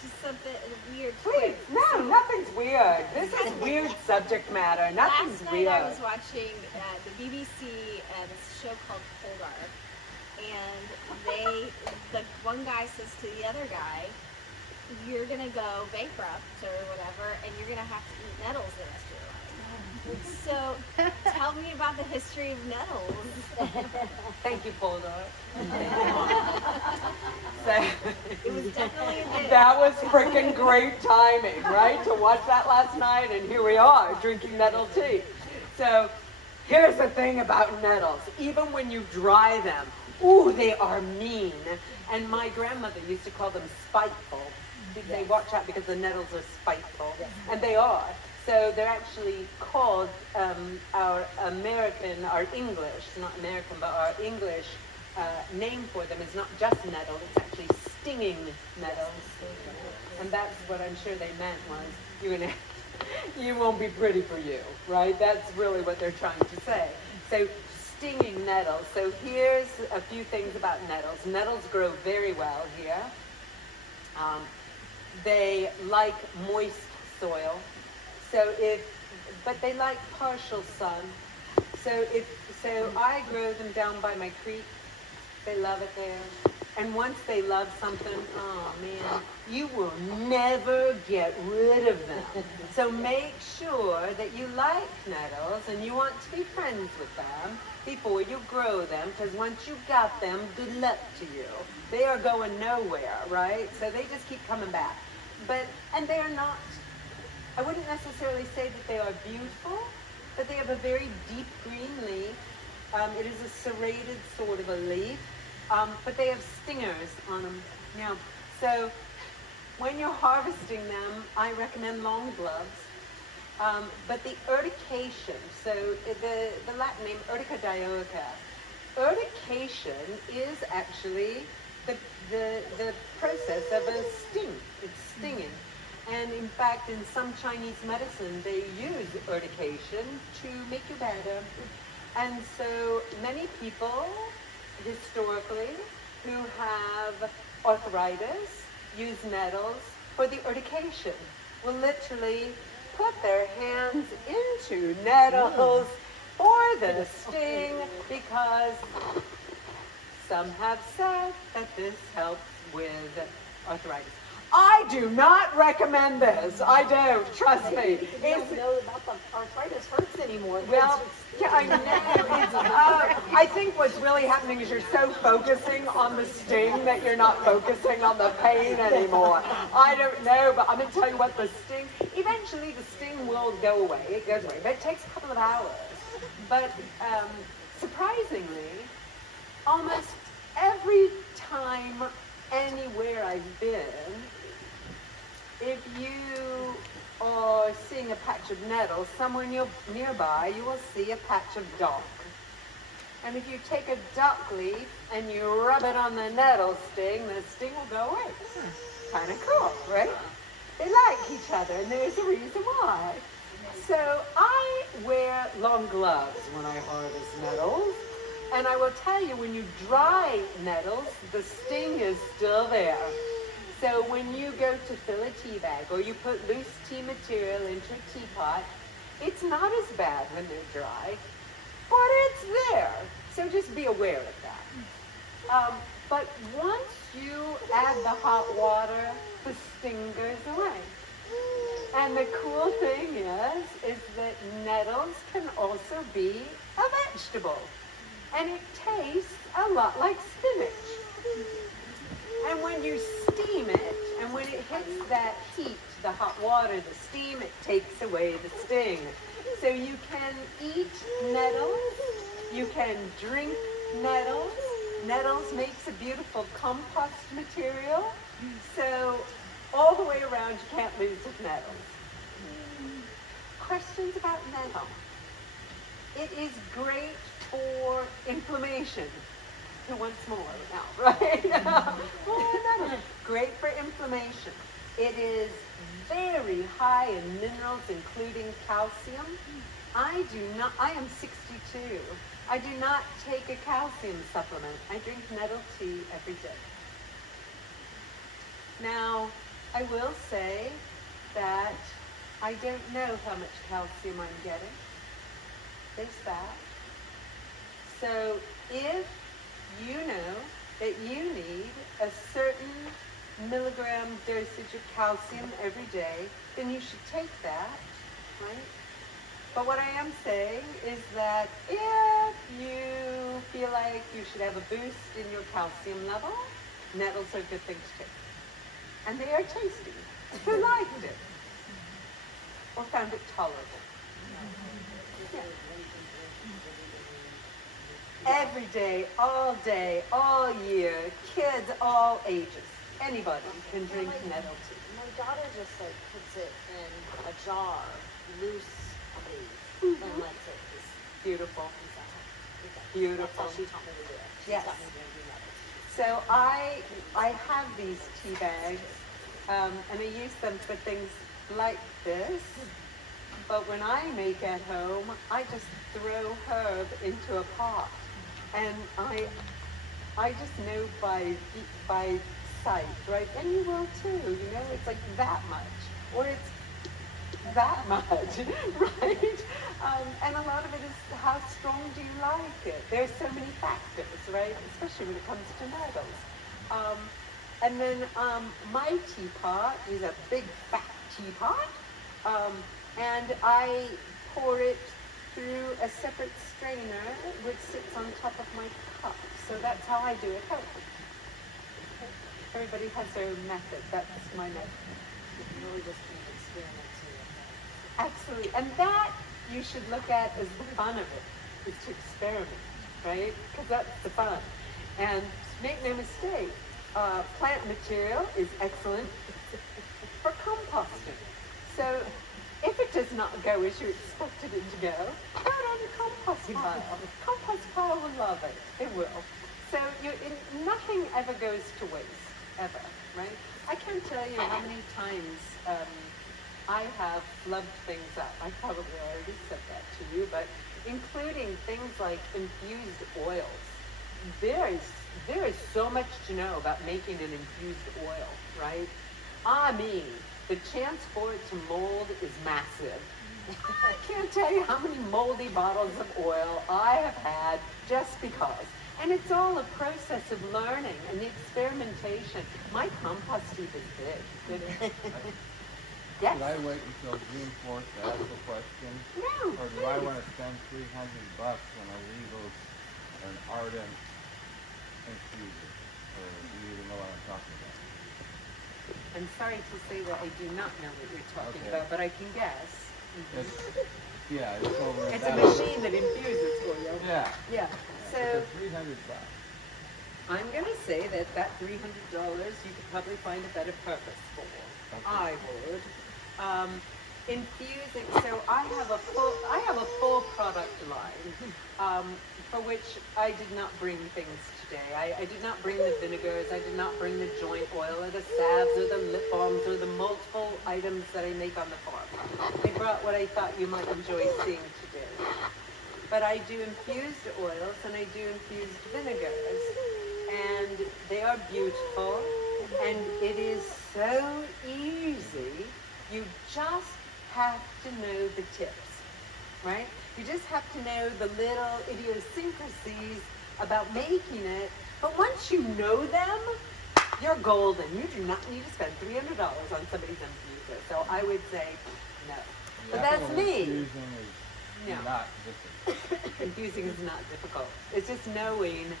just something weird. Please, no, nothing's weird. This is weird subject matter. Nothing's Last night weird. I was watching the BBC this show called Polar, and the one guy says to the other guy, you're going to go bankrupt or whatever, and you're going to have to eat nettles the rest of your life. So, tell me about the history of nettles. Thank you, Poldo. It was definitely a bit. That was freaking great timing, right? To watch that last night, and here we are, drinking nettle tea. So, here's the thing about nettles. Even when you dry them, ooh, they are mean. And my grandmother used to call them spiteful. They watch out because the nettles are spiteful. And they are. So they're actually called our English, not American, but our English name for them is not just nettle, it's actually stinging nettles. And that's what I'm sure they meant was, you won't be pretty for you, right? That's really what they're trying to say. So stinging nettles. So here's a few things about nettles. Nettles grow very well here. They like moist soil. But they like partial sun. So I grow them down by my creek. They love it there. And once they love something, oh man, you will never get rid of them. So make sure that you like nettles and you want to be friends with them before you grow them, because once you got them, good luck to you. They are going nowhere, right? So they just keep coming back. And they are not, I wouldn't necessarily say that they are beautiful, but they have a very deep green leaf. It is a serrated sort of a leaf, but they have stingers on them. Now, so when you're harvesting them, I recommend long gloves. But the urtication, so the Latin name Urtica dioica, urtication is actually the process of a sting. It's stinging. And in fact, in some Chinese medicine, they use urtication to make you better. And so many people, historically, who have arthritis, use nettles for the urtication. Will literally put their hands into nettles for the sting, because some have said that this helps with arthritis. I do not recommend this. I don't. Trust me. You don't know about the arthritis hurts anymore. Well, yeah, I know. I think what's really happening is you're so focusing on the sting that you're not focusing on the pain anymore. I don't know, but I'm going to tell you what, the sting, eventually the sting will go away. It goes away, but it takes a couple of hours. But surprisingly, almost every time anywhere I've been, if you are seeing a patch of nettle, somewhere nearby, you will see a patch of dock. And if you take a dock leaf and you rub it on the nettle sting, the sting will go away. Kind of cool, right? They like each other, and there's a reason why. So I wear long gloves when I harvest nettles. And I will tell you, when you dry nettles, the sting is still there. So when you go to fill a tea bag or you put loose tea material into a teapot, it's not as bad when they're dry, but it's there. So just be aware of that. But once you add the hot water, the sting goes away. And the cool thing is that nettles can also be a vegetable. And it tastes a lot like spinach. And when you steam it, and when it hits that heat, the hot water, the steam, it takes away the sting. So you can eat nettles, you can drink nettles. Nettles makes a beautiful compost material. So all the way around, you can't lose with nettles. Questions about nettle? It is great for inflammation. Who wants more now, right? Great for inflammation. It is very high in minerals, including calcium. I am 62. I do not take a calcium supplement. I drink nettle tea every day. Now, I will say that I don't know how much calcium I'm getting. There's that. So if you know that you need a certain milligram dosage of calcium every day, then you should take that, right? But what I am saying is that if you feel like you should have a boost in your calcium level, nettles are good things too. And they are tasty. Who liked it? Or found it tolerable? Yeah. Every day, all year, kids, all ages. Anybody can drink nettle tea. daughter just like puts it in a jar loosely and lets it just. Beautiful. That's Beautiful. how she taught me to do it. She Yes. taught me to do that. So I have these tea bags, and I use them for things like this. But when I make at home, I just throw herb into a pot, and I just know by sight, right? And you will too. You know, it's like that much, or it's that much, right? And a lot of it is how strong do you like it? There's so many factors, right? Especially when it comes to nettles. And then my teapot is a big fat teapot, and I pour it through a separate strainer which sits on top of my cup. So that's how I do it. Everybody has their own method. That's my method. You can really just kind of experiment too with that. Absolutely. And that you should look at as the fun of it, is to experiment, right? Because that's the fun. And make no mistake, plant material is excellent for composting. So if it does not go as you expected it to go, throw it on your composting pile. Compost pile will love it. It will. So nothing ever goes to waste, ever, right? I can't tell you how many times I have flubbed things up. I probably already said that to you, but including things like infused oils. There is so much to know about making an infused oil, right? I mean, the chance for it to mold is massive. I can't tell you how many moldy bottles of oil I have had just because. And it's all a process of learning and the experimentation. My compost heap is big. Yes? Should I wait until June 4th to ask the question? No. Or do I want to spend $300 when I leave those an ardent infuser? Or do you even know what I'm talking about? I'm sorry to say that I do not know what you're talking Okay. about, but I can guess. It's over It's a machine that infuses for you. Yeah. Yeah. So It's $300. I'm going to say that $300 you could probably find a better purpose for. Okay. I would. Infusing. So I have a full product line for which I did not bring things today. I did not bring the vinegars. I did not bring the joint oil or the salves or the lip balms or the multiple items that I make on the farm. I brought what I thought you might enjoy seeing today. But I do infused oils and I do infused vinegars, and they are beautiful, and it is so easy. You just have to know the tips, right? You just have to know the little idiosyncrasies about making it, but once you know them, you're golden. You do not need to spend $300 on somebody's infuser. So I would say no. But that's me. Infusing is No. not difficult. Infusing is not difficult. It's just knowing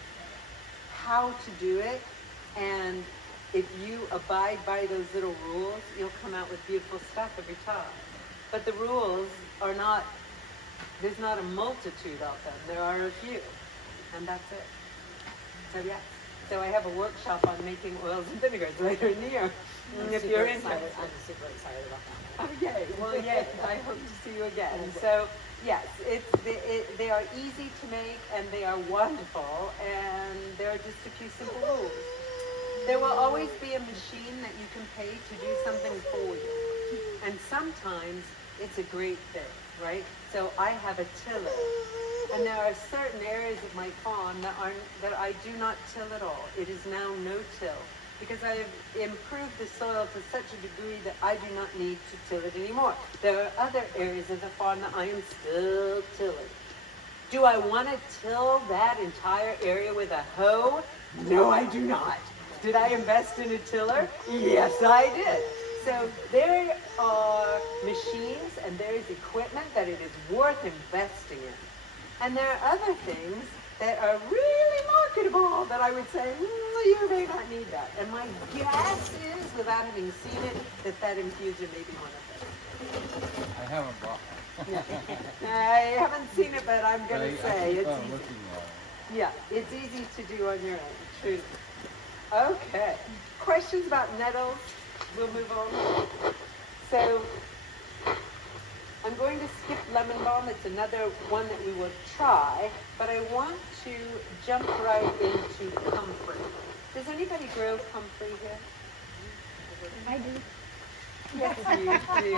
how to do it, and if you abide by those little rules, you'll come out with beautiful stuff every time. But the rules are not, there's not a multitude of them. There are a few, and that's it. So yeah. So I have a workshop on making oils and vinegars later in the year. If you're interested. I'm super excited about that. Oh, yay. Well, yay. I hope to see you again. So, yes, they are easy to make, and they are wonderful, and there are just a few simple rules. There will always be a machine that you can pay to do something for you. And sometimes it's a great thing, right? So I have a tiller. And there are certain areas of my farm that I do not till at all. It is now no-till, because I have improved the soil to such a degree that I do not need to till it anymore. There are other areas of the farm that I am still tilling. Do I want to till that entire area with a hoe? No, I do not. Did I invest in a tiller? Yes, I did. So there are machines and there is equipment that it is worth investing in. And there are other things that are really marketable that I would say, you may not need that. And my guess is, without having seen it, that infuser may be one of them. I haven't bought one. I haven't seen it, but I'm going to But I say keep it's on easy. looking at it. Yeah, it's easy to do on your own, truly. Okay. Questions about nettles? we'll move on. So I'm going to skip lemon balm. It's another one that we will try, but I want to jump right into comfrey. Does anybody grow comfrey here? I do. Yes, you do.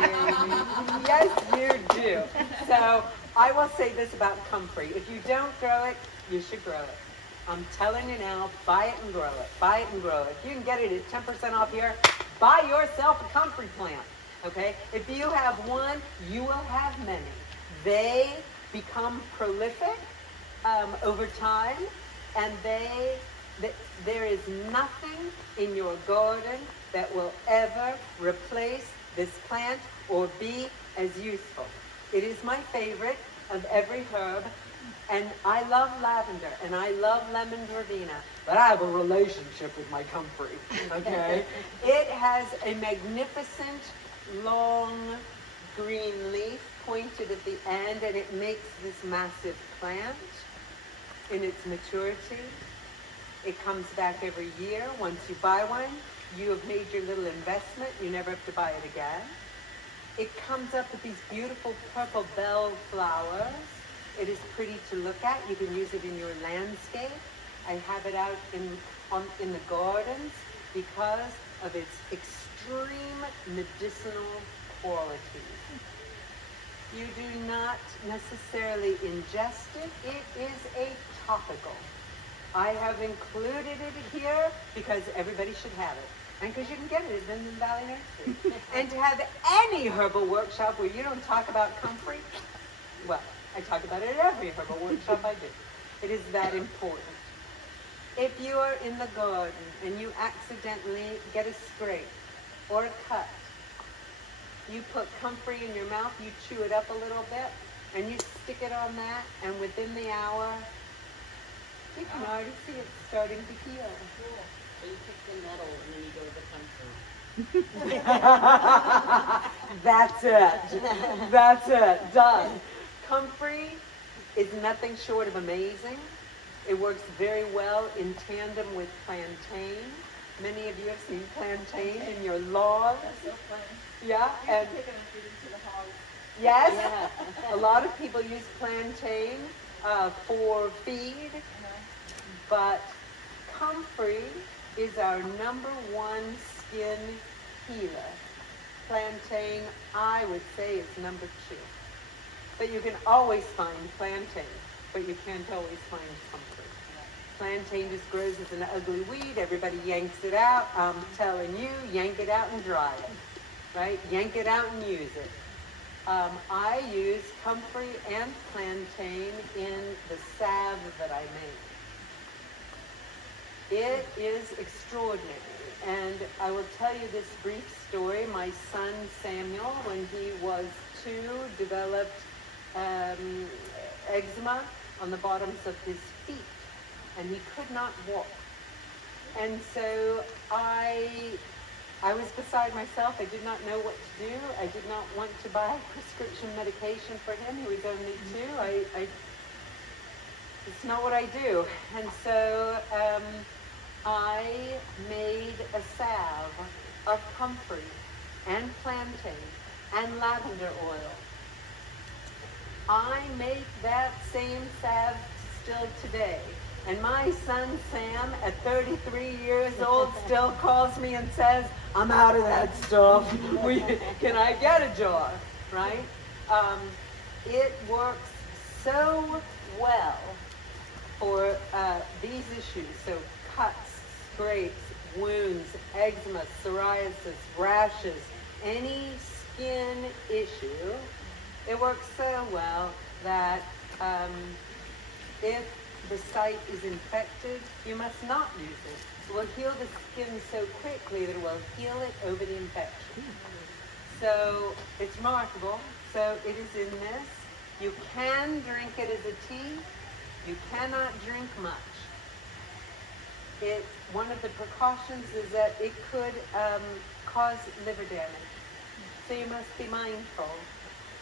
Yes, you do. So I will say this about comfrey. If you don't grow it, you should grow it. I'm telling you now, buy it and grow it. Buy it and grow it. If you can get it at 10% off here, buy yourself a comfrey plant. Okay? If you have one, you will have many. They become prolific over time, and there is nothing in your garden that will ever replace this plant or be as useful. It is my favorite of every herb, and I love lavender, and I love lemon verbena, but I have a relationship with my comfrey, okay? It has a magnificent, long, green leaf pointed at the end, and it makes this massive plant in its maturity. It comes back every year. Once you buy one, you have made your little investment. You never have to buy it again. It comes up with these beautiful purple bell flowers. It is pretty to look at. You can use it in your landscape. I have it out in the gardens because of its extreme medicinal qualities. You do not necessarily ingest it. It is a topical. I have included it here because everybody should have it. And because you can get it at Vinland Valley Nursery. And to have any herbal workshop where you don't talk about comfrey, well, I talk about it at every herbal workshop I do. It is that important. If you are in the garden and you accidentally get a scrape or a cut, you put comfrey in your mouth, you chew it up a little bit, and you stick it on that, and within the hour, you can already see it starting to heal. So you pick the nettle and then you go to the comfrey. That's it. That's it. Done. Comfrey is nothing short of amazing. It works very well in tandem with plantain. Many of you have seen plantain in your lawn. That's so fun. Yeah, and Picking and feeding to the hogs. yes, a lot of people use plantain for feed, but comfrey is our number one skin healer. Plantain, I would say, is number two. But you can always find plantain, but you can't always find comfrey. Plantain just grows as an ugly weed. Everybody yanks it out. I'm telling you, yank it out and dry it. Right? Yank it out and use it. I use comfrey and plantain in the salve that I make. It is extraordinary. And I will tell you this brief story. My son Samuel, when he was 2, developed eczema on the bottoms of his feet, and he could not walk. And so I was beside myself. I did not know what to do. I did not want to buy prescription medication for him. He was only 2. It's not what I do. And so I made a salve of comfrey and plantain and lavender oil. I make that same salve still today. And my son Sam, at 33 years old, still calls me and says, I'm out of that stuff. Can I get a jar? Right? It works so well for these issues. So cuts, scrapes, wounds, eczema, psoriasis, rashes, any skin issue. It works so well that if the site is infected, you must not use it. It will heal the skin so quickly that it will heal it over the infection. So it's remarkable. So it is in this. You can drink it as a tea. You cannot drink much. One of the precautions is that it could cause liver damage. So you must be mindful.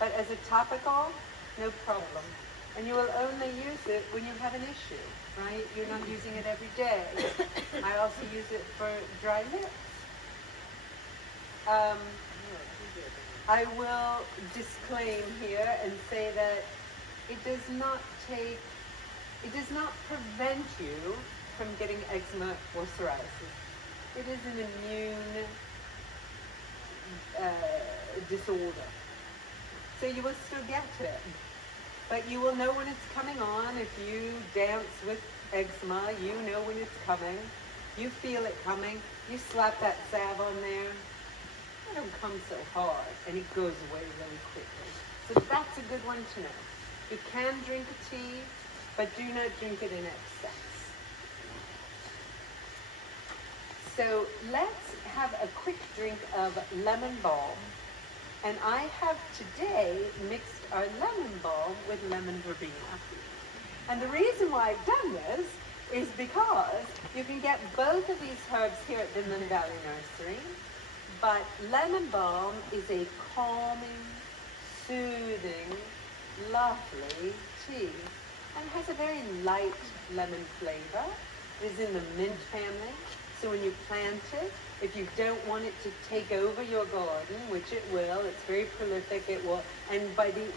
But as a topical, no problem. And you will only use it when you have an issue, right? You're not using it every day. I also use it for dry lips. Um, I will disclaim here and say that it does not prevent you from getting eczema or psoriasis. It is an immune disorder. So you will still get it. But you will know when it's coming on. If you dance with eczema, you know when it's coming. You feel it coming. You slap that salve on there. It don't come so hard, and it goes away really quickly. So that's a good one to know. You can drink a tea, but do not drink it in excess. So let's have a quick drink of lemon balm. And I have today mixed our lemon balm with lemon verbena. And the reason why I've done this is because you can get both of these herbs here at Vinland Valley Nursery. But lemon balm is a calming, soothing, lovely tea. And it has a very light lemon flavor. It is in the mint family. So when you plant it, if you don't want it to take over your garden, which it will, it's very prolific, it will, and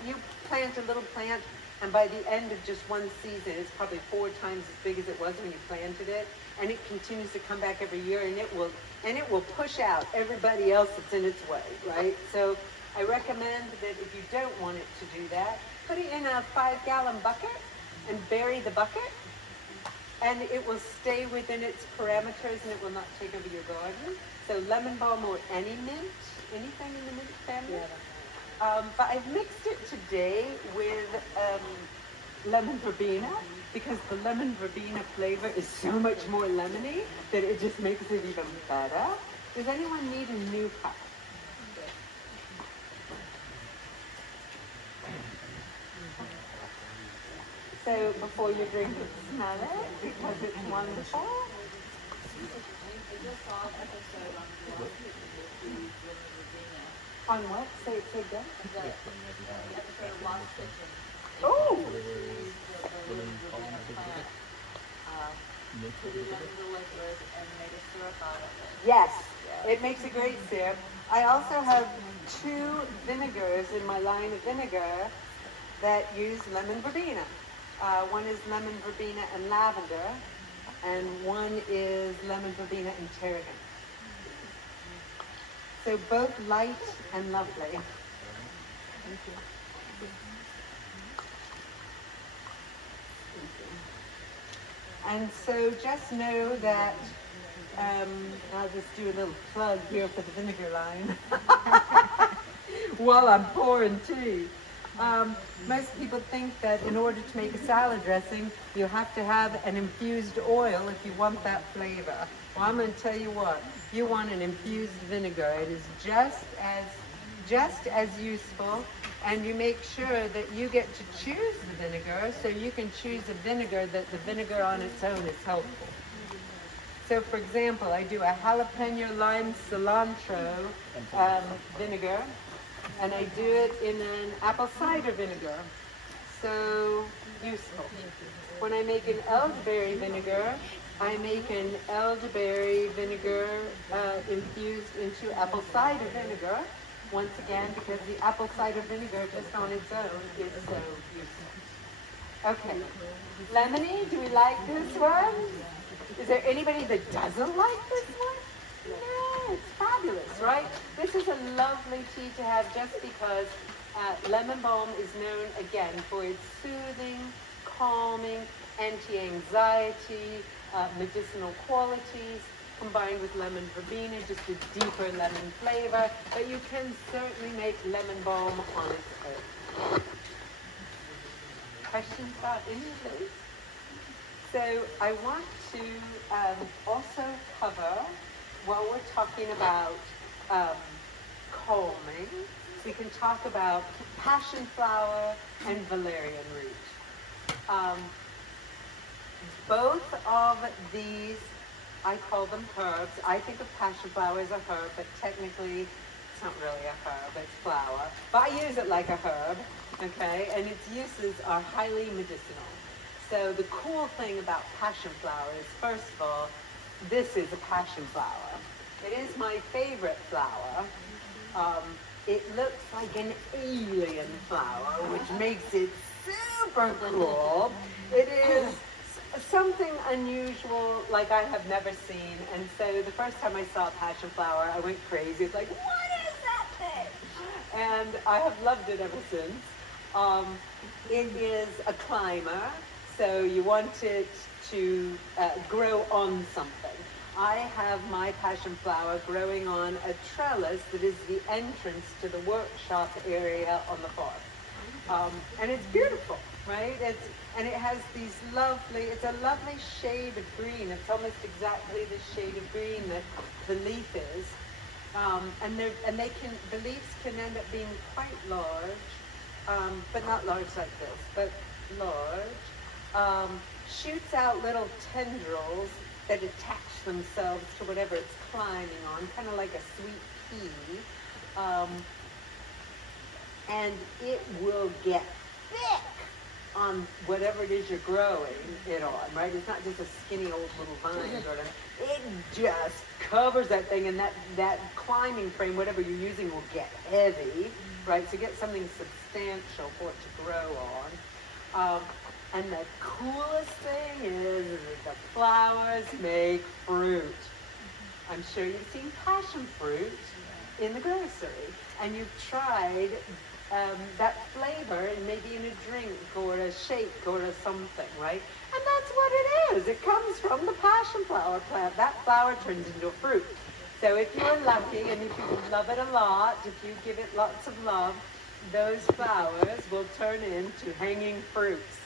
you plant a little plant, and by the end of just one season, it's probably 4 times as big as it was when you planted it, and it continues to come back every year, and it will push out everybody else that's in its way, right? So I recommend that if you don't want it to do that, put it in a 5-gallon bucket and bury the bucket, and it will stay within its parameters and it will not take over your garden. So lemon balm or any mint, anything in the mint family. But I've mixed it today with lemon verbena because the lemon verbena flavor is so much more lemony that it just makes it even better. Does anyone need a new cup? So before you drink it, smell it because it's wonderful. On what? Say it again. Oh! Yes, it makes a great syrup. I also have 2 vinegars in my line of vinegar that use lemon verbena. One is lemon verbena and lavender, and one is lemon verbena and tarragon. So both light and lovely. Thank you. And so just know that, I'll just do a little plug here for the vinegar line while I'm pouring tea. Most people think that in order to make a salad dressing, you have to have an infused oil if you want that flavor. Well, I'm going to tell you what, you want an infused vinegar. It is just as useful, and you make sure that you get to choose the vinegar, so you can choose a vinegar that the vinegar on its own is helpful. So for example, I do a jalapeno lime cilantro vinegar, and I do it in an apple cider vinegar. So useful. When I make an elderberry vinegar, I make an elderberry vinegar infused into apple cider vinegar. Once again, because the apple cider vinegar just on its own is so useful. Okay. Lemony, do we like this one? Is there anybody that doesn't like this one? No, it's fabulous, right? This is a lovely tea to have just because lemon balm is known, again, for its soothing, calming, anti-anxiety, medicinal qualities, combined with lemon verbena, just a deeper lemon flavor. But you can certainly make lemon balm on its own. Questions about any of those? So I want to also cover, while we're talking about calming, we can talk about passion flower and valerian root. Both of these, I call them herbs. I think of passion flower as a herb, but technically it's not really a herb, it's flower. But I use it like a herb, okay? And its uses are highly medicinal. So the cool thing about passion flower is, first of all, this is a passion flower. It is my favorite flower. It looks like an alien flower, which makes it super cool. It is something unusual like I have never seen. And so the first time I saw passion flower, I went crazy. It's like, what is that thing? And I have loved it ever since. It is a climber, so you want it to grow on something. I have my passion flower growing on a trellis that is the entrance to the workshop area on the farm. And it's beautiful, right? And it has these it's a lovely shade of green. It's almost exactly the shade of green that the leaf is. And the leaves can end up being quite large, but not large like this, but large. Shoots out little tendrils that attach themselves to whatever it's climbing on, kind of like a sweet pea. And it will get thick on whatever it is you're growing it on, right? It's not just a skinny old little vine sort of. It just covers that thing, and that climbing frame, whatever you're using, will get heavy, right? So get something substantial for it to grow on. And the coolest thing is that the flowers make fruit. I'm sure you've seen passion fruit in the grocery, and you've tried that flavor, maybe in a drink or a shake or something, right? And that's what it is. It comes from the passion flower plant. That flower turns into a fruit. So if you're lucky and if you love it a lot, if you give it lots of love, those flowers will turn into hanging fruits.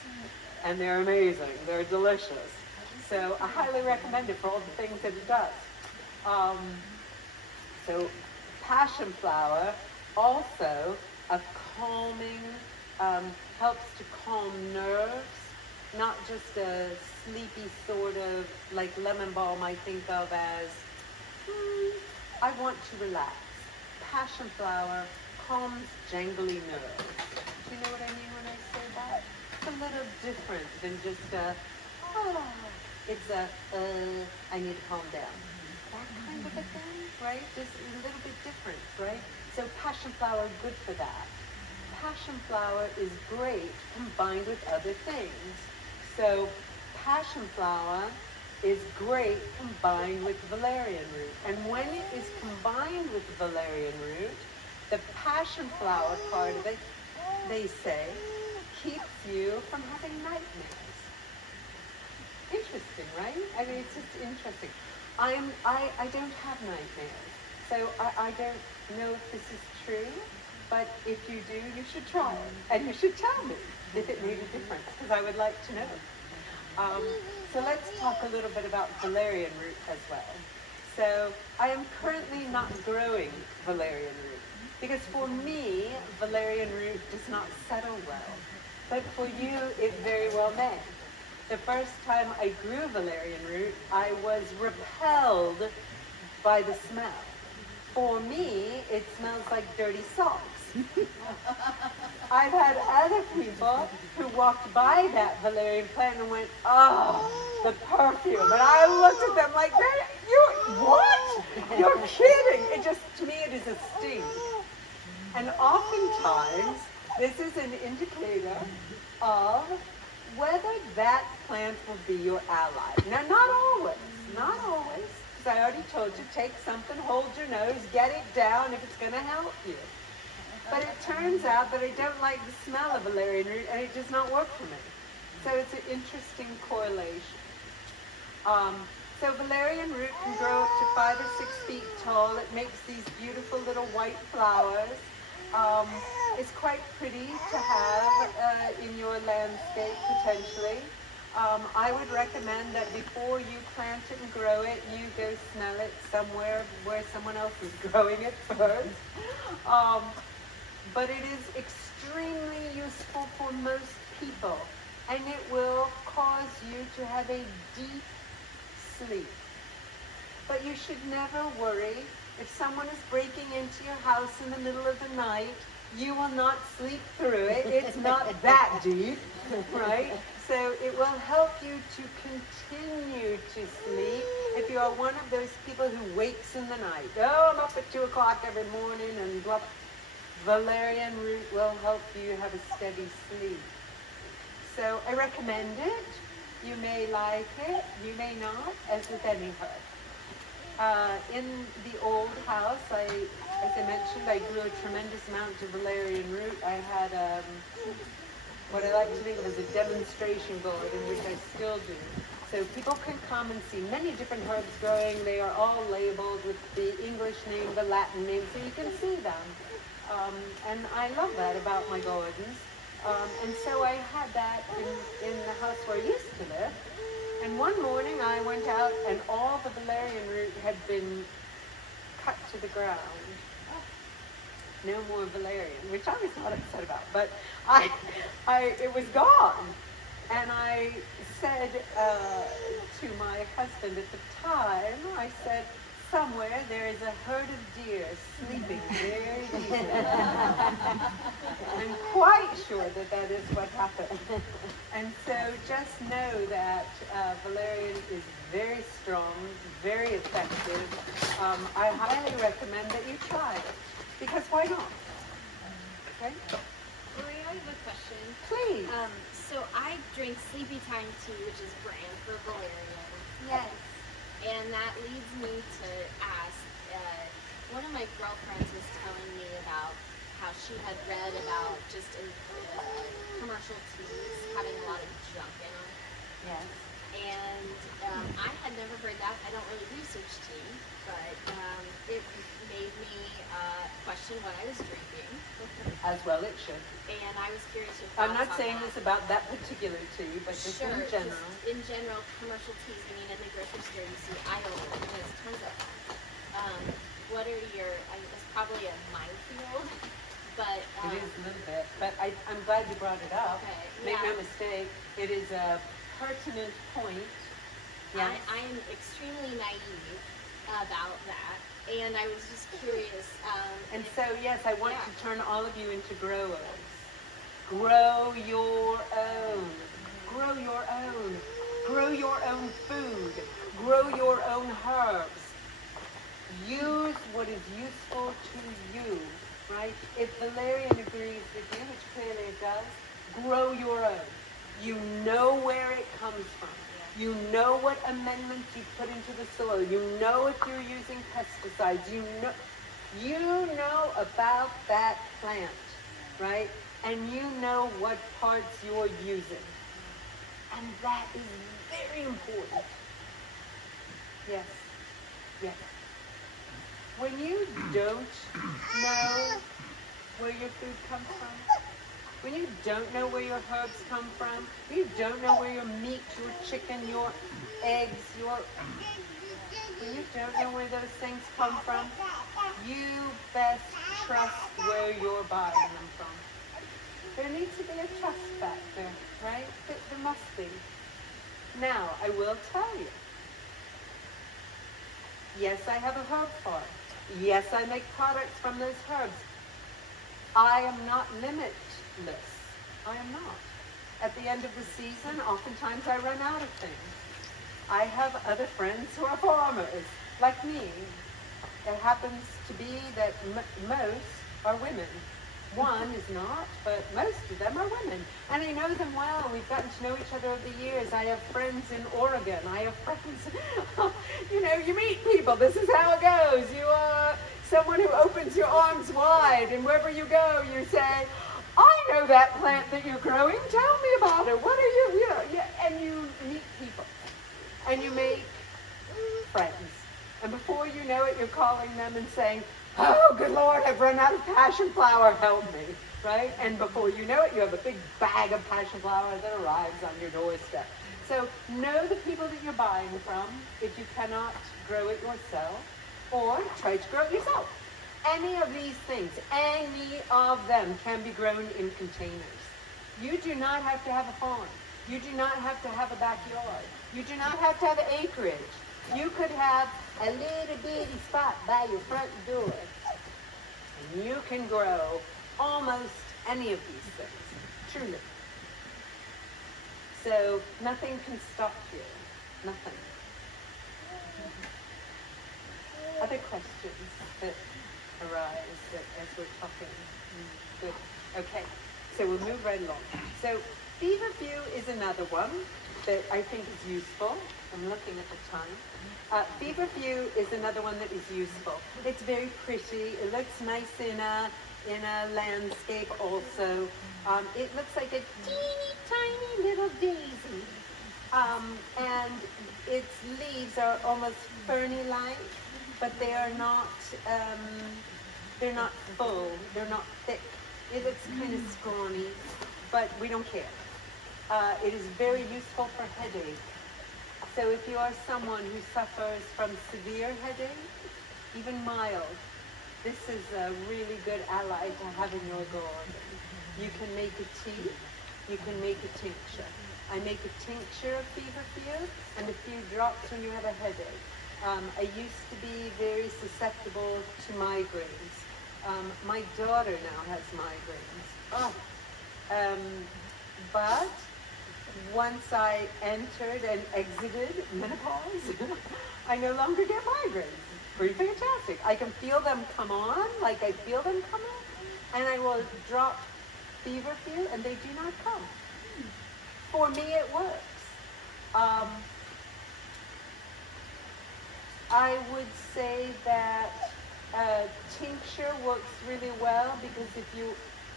And they're amazing. They're delicious. So I highly recommend it for all the things that it does. So passion flower, also a calming, helps to calm nerves, not just a sleepy sort of, like lemon balm I think of as, I want to relax. Passion flower calms jangly nerves. Do you know what I mean when I say that? It's a little different than just it's I need to calm down. That kind of a thing, right? Just a little bit different, right? So passion flower, good for that. Passion flower is great combined with other things. So passion flower is great combined with valerian root. And when it is combined with valerian root, the passion flower part of it, they say, keeps you from having nightmares. Interesting, right? I mean, it's just interesting. I don't have nightmares, so I don't know if this is true, but if you do, you should try it, and you should tell me if it made a difference, because I would like to know. So let's talk a little bit about valerian root as well. So I am currently not growing valerian root, because for me, valerian root does not settle well. But for you, it very well may. The first time I grew valerian root, I was repelled by the smell. For me, it smells like dirty socks. I've had other people who walked by that valerian plant and went, oh, the perfume. And I looked at them like, what? You're kidding. It just, to me, it is a sting. And oftentimes, this is an indicator of whether that plant will be your ally. Now, not always, because I already told you, take something, hold your nose, get it down if it's going to help you. But it turns out that I don't like the smell of valerian root, and it does not work for me. So it's an interesting correlation. So valerian root can grow up to 5 or 6 feet tall. It makes these beautiful little white flowers. It's quite pretty to have in your landscape, potentially. I would recommend that before you plant it and grow it, you go smell it somewhere where someone else is growing it first. But it is extremely useful for most people, and it will cause you to have a deep sleep. But you should never worry. If someone is breaking into your house in the middle of the night, you will not sleep through it. It's not that deep, right? so it will help you to continue to sleep. If you are one of those people who wakes in the night, oh, I'm up at 2 o'clock every morning and blah, valerian root will help you have a steady sleep. So I recommend it. You may like it, you may not, as with any herb. In the old house, as I mentioned, I grew a tremendous amount of valerian root. I had what I like to think of as a demonstration garden, which I still do. So people can come and see many different herbs growing. They are all labeled with the English name, the Latin name, so you can see them. And I love that about my gardens. And so I had that in the house where I used to live. And one morning I went out and all the valerian root had been cut to the ground. No more valerian, which I was not upset about, but it was gone. And I said to my husband at the time, I said, somewhere there is a herd of deer sleeping very deeply. I'm quite sure that that is what happened. And so just know that valerian is very strong, very effective. I highly recommend that you try it. Because why not? Okay? Maria, I have a question. Please. So I drink Sleepy Time tea, which is brand for valerian. Yes. And that leads me to ask, one of my girlfriends was telling me about how she had read about just in commercial teas having a lot of junk in them. Yes. And I had never heard that. I don't really research tea, but it made me question what I was drinking. As well it should. And I was curious your I'm thoughts not on saying that. this about that particular tea, but just Sure, in general. just in general, commercial teas. I mean, in the grocery store, you see aisle, there's tons of them. What are your? I mean, it's probably a minefield, but It is a little bit, but I'm glad you brought it up. Okay, Make no yeah. mistake, it is a pertinent point. Yes. I am extremely naive about that, and I was just curious. And so, yes, I want Yeah. to turn all of you into growers. Grow your own. Grow your own. Grow your own food. Grow your own herbs. Use what is useful to you, right? If valerian agrees with you, which clearly it does, grow your own. You know where it comes from. You know what amendments you put into the soil. You know if you're using pesticides. You know about that plant, right? And you know what parts you're using. And that is very important. Yes. Yes. When you don't know where your food comes from, when you don't know where your herbs come from, when you don't know where your meat, your chicken, your eggs, when you don't know where those things come from, you best trust where you're buying them from. There needs to be a trust factor, right? There must be. Now, I will tell you, yes, I have a herb farm. Yes, I make products from those herbs. I am not limitless. I am not. At the end of the season, oftentimes I run out of things. I have other friends who are farmers, like me. It happens to be that most are women. One is not, but most of them are women. And I know them well. We've gotten to know each other over the years. I have friends in Oregon. I have friends, you meet people. This is how it goes. You are someone who opens your arms wide, and wherever you go, you say, I know that plant that you're growing. Tell me about it. What are you, and you meet people. And you make friends. And before you know it, you're calling them and saying, oh, good Lord, I've run out of passion flower, help me, right? And before you know it, you have a big bag of passion flower that arrives on your doorstep. So know the people that you're buying from if you cannot grow it yourself, or try to grow it yourself. Any of these things, any of them can be grown in containers. You do not have to have a farm. You do not have to have a backyard. You do not have to have acreage. You could have a little bitty spot by your front door, and you can grow almost any of these things, truly. So nothing can stop you. Nothing. Other questions that arise as we're talking? Good. Okay. So we'll move right along. So feverfew is another one that I think is useful. I'm looking at the time. Feverfew is another one that is useful. It's very pretty. It looks nice in a landscape also. It looks like a teeny tiny little daisy. And its leaves are almost ferny-like, but they are not, they're not full, they're not thick. It looks kind of scrawny, but we don't care. It is very useful for headache. So if you are someone who suffers from severe headache, even mild, this is a really good ally to have in your garden. You can make a tea, you can make a tincture. I make a tincture of feverfew and a few drops when you have a headache. I used to be very susceptible to migraines. My daughter now has migraines. But once I entered and exited menopause, I no longer get migraines. Pretty fantastic. I can feel them come on, like I feel them come on, and I will drop feverfew and they do not come. For me, it works. I would say that tincture works really well because if you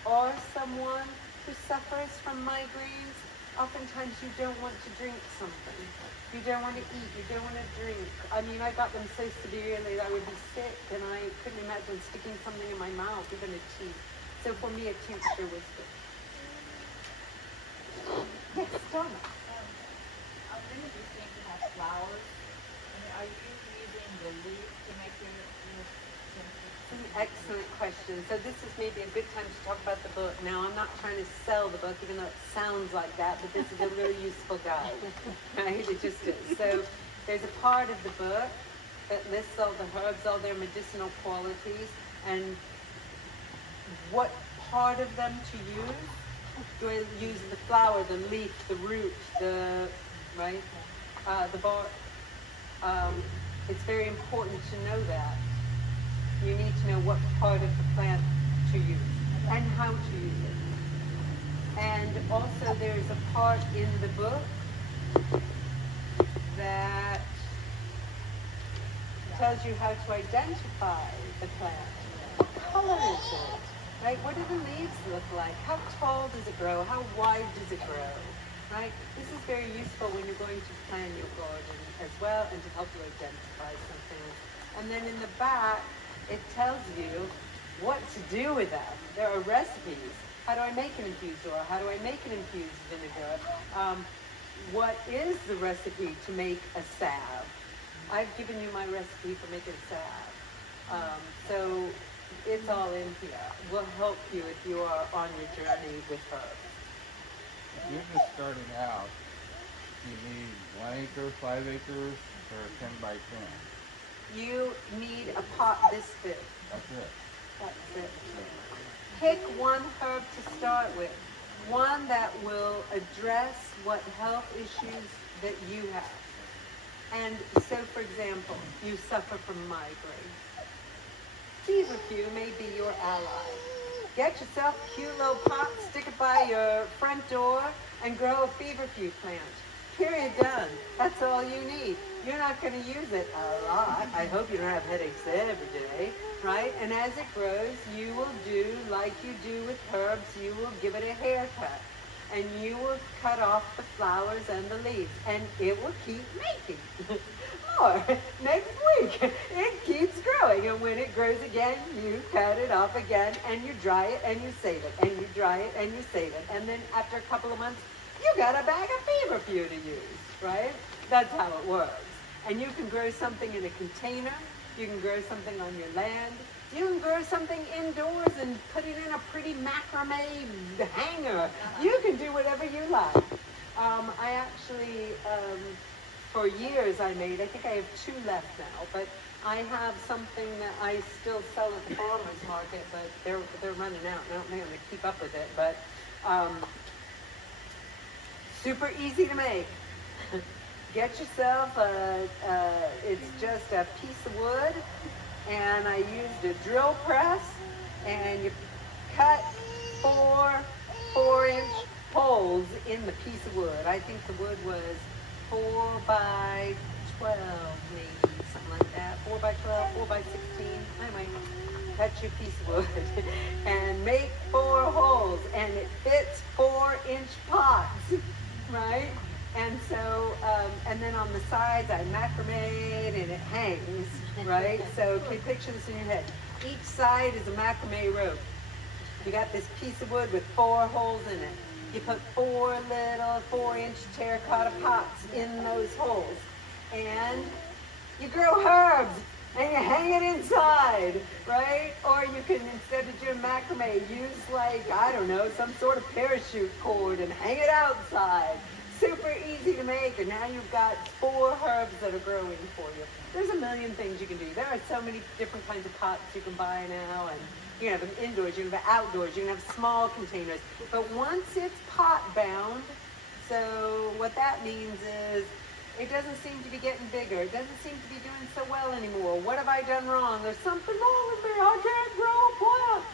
are someone who suffers from migraines, oftentimes you don't want to drink something. You don't want to eat, you don't want to drink. I mean, I got them so severely that I would be sick and I couldn't imagine sticking something in my mouth, even a tea. So for me, a tincture was good. Yes, Donna. I'm going to be thinking of flowers. Are you using the leaf to make your This is an excellent question. So this is maybe a good time to talk about the book. Now, I'm not trying to sell the book, even though it sounds like that, but this is a really useful guide, right? It just is. So there's a part of the book that lists all the herbs, all their medicinal qualities, and what part of them to use. Do I use the flower, the leaf, the root, the bark? It's very important to know that. You need to know what part of the plant to use and how to use it. And also there's a part in the book that tells you how to identify the plant. What color is it? Right? What do the leaves look like? How tall does it grow? How wide does it grow? Right? This is very useful when you're going to plan your garden as well and to help you identify some things. And then in the back, it tells you what to do with them. There are recipes. How do I make an infused oil? How do I make an infused vinegar? What is the recipe to make a salve? I've given you my recipe for making a salve. So it's all in here. We'll help you if you are on your journey with herbs. If you're just starting out, you need 1 acre, 5 acres, or 10 by 10. You need a pot this big. That's it. That's it. Pick one herb to start with. One that will address what health issues that you have. And so, for example, you suffer from migraine. Feverfew may be your ally. Get yourself a cute little pot, stick it by your front door, and grow a feverfew plant. Period, done. That's all you need. You're not going to use it a lot. I hope you don't have headaches every day, right? And as it grows, you will do like you do with herbs. You will give it a haircut. And you will cut off the flowers and the leaves. And it will keep making more. Next week, it keeps growing. And when it grows again, you cut it off again. And you dry it and you save it. And you dry it and you save it. And then after a couple of months, you got a bag of feverfew to use, right? That's how it works. And you can grow something in a container. You can grow something on your land. You can grow something indoors and put it in a pretty macrame hanger. You can do whatever you like. I actually, for years I think I have 2 left now, but I have something that I still sell at the farmer's market, but they're running out and I don't think I'm going to keep up with it. But Super easy to make. Get yourself it's just a piece of wood, and I used a drill press, and you cut four-inch holes in the piece of wood. I think the wood was 4 by 12, maybe, something like that. 4 by 12, 4 by 16. Anyway, cut your piece of wood and make 4 holes, and it fits 4-inch pots, right? And so, and then on the sides I macrameed, and it hangs, right? So picture this in your head. Each side is a macrame rope. You got this piece of wood with 4 holes in it. You put 4 little 4-inch terracotta pots in those holes, and you grow herbs, and you hang it inside, right? Or you can, instead of doing macrame, use, like, I don't know, some sort of parachute cord and hang it outside. Super easy to make, and now you've got 4 herbs that are growing for you. There's a million things you can do. There are so many different kinds of pots you can buy now, and you can have them indoors, you can have outdoors, you can have small containers. But once it's pot bound, so what that means is it doesn't seem to be getting bigger. It doesn't seem to be doing so well anymore. What have I done wrong? There's something wrong with me. I can't grow a plant.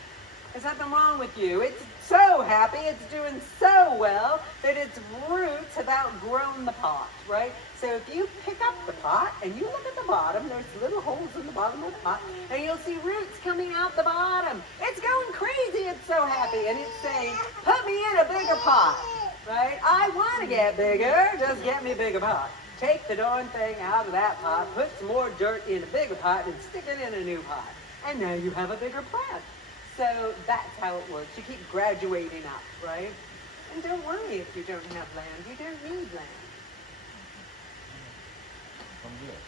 There's nothing wrong with you. It's so happy. It's doing so well that its roots have outgrown the pot, right? So if you pick up the pot and you look at the bottom, there's little holes in the bottom of the pot, and you'll see roots coming out the bottom. It's going crazy. It's so happy. And it's saying, put me in a bigger pot, right? I want to get bigger. Just get me a bigger pot. Take the darn thing out of that pot, put some more dirt in a bigger pot, and stick it in a new pot. And now you have a bigger plant. So that's how it works. You keep graduating up, right? And don't worry if you don't have land. You don't need land. From here.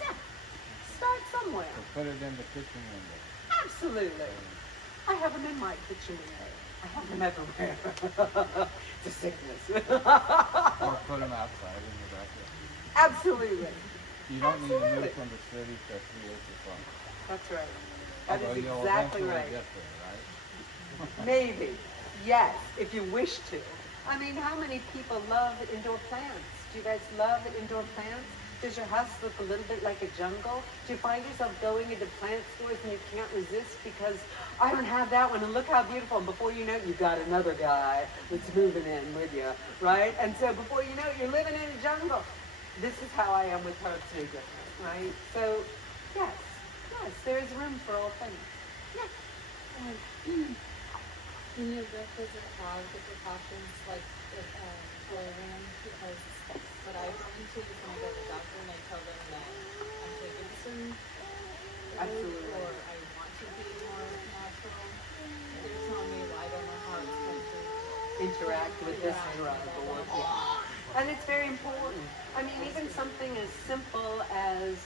Yeah. Start somewhere. So put it in the kitchen window. Absolutely. I have them in my kitchen window. I have them everywhere. It's a sickness. Or put them outside in the backyard. Absolutely. You don't need to Absolutely. move from the city to 3 acre farm. That's right. That Although is you'll exactly eventually right. get there, right? Maybe. Yes, if you wish to. I mean, how many people love indoor plants? Do you guys love indoor plants? Does your house look a little bit like a jungle? Do you find yourself going into plant stores and you can't resist because I don't have that one, and look how beautiful, and before you know it, you've got another guy that's moving in with you, right? And so before you know it, you're living in a jungle. This is how I am with herbs, no different, right? So, yes, there is room for all things. Yes. In your book, does it have the precautions like with flavoring? Because what I run into is when I go to the doctor and I tell them that I'm taking some food Absolutely. or I want to be more natural. They're telling me, well, I don't know how it's going to Interact with this drug or yeah. And it's very important. I mean, even something as simple as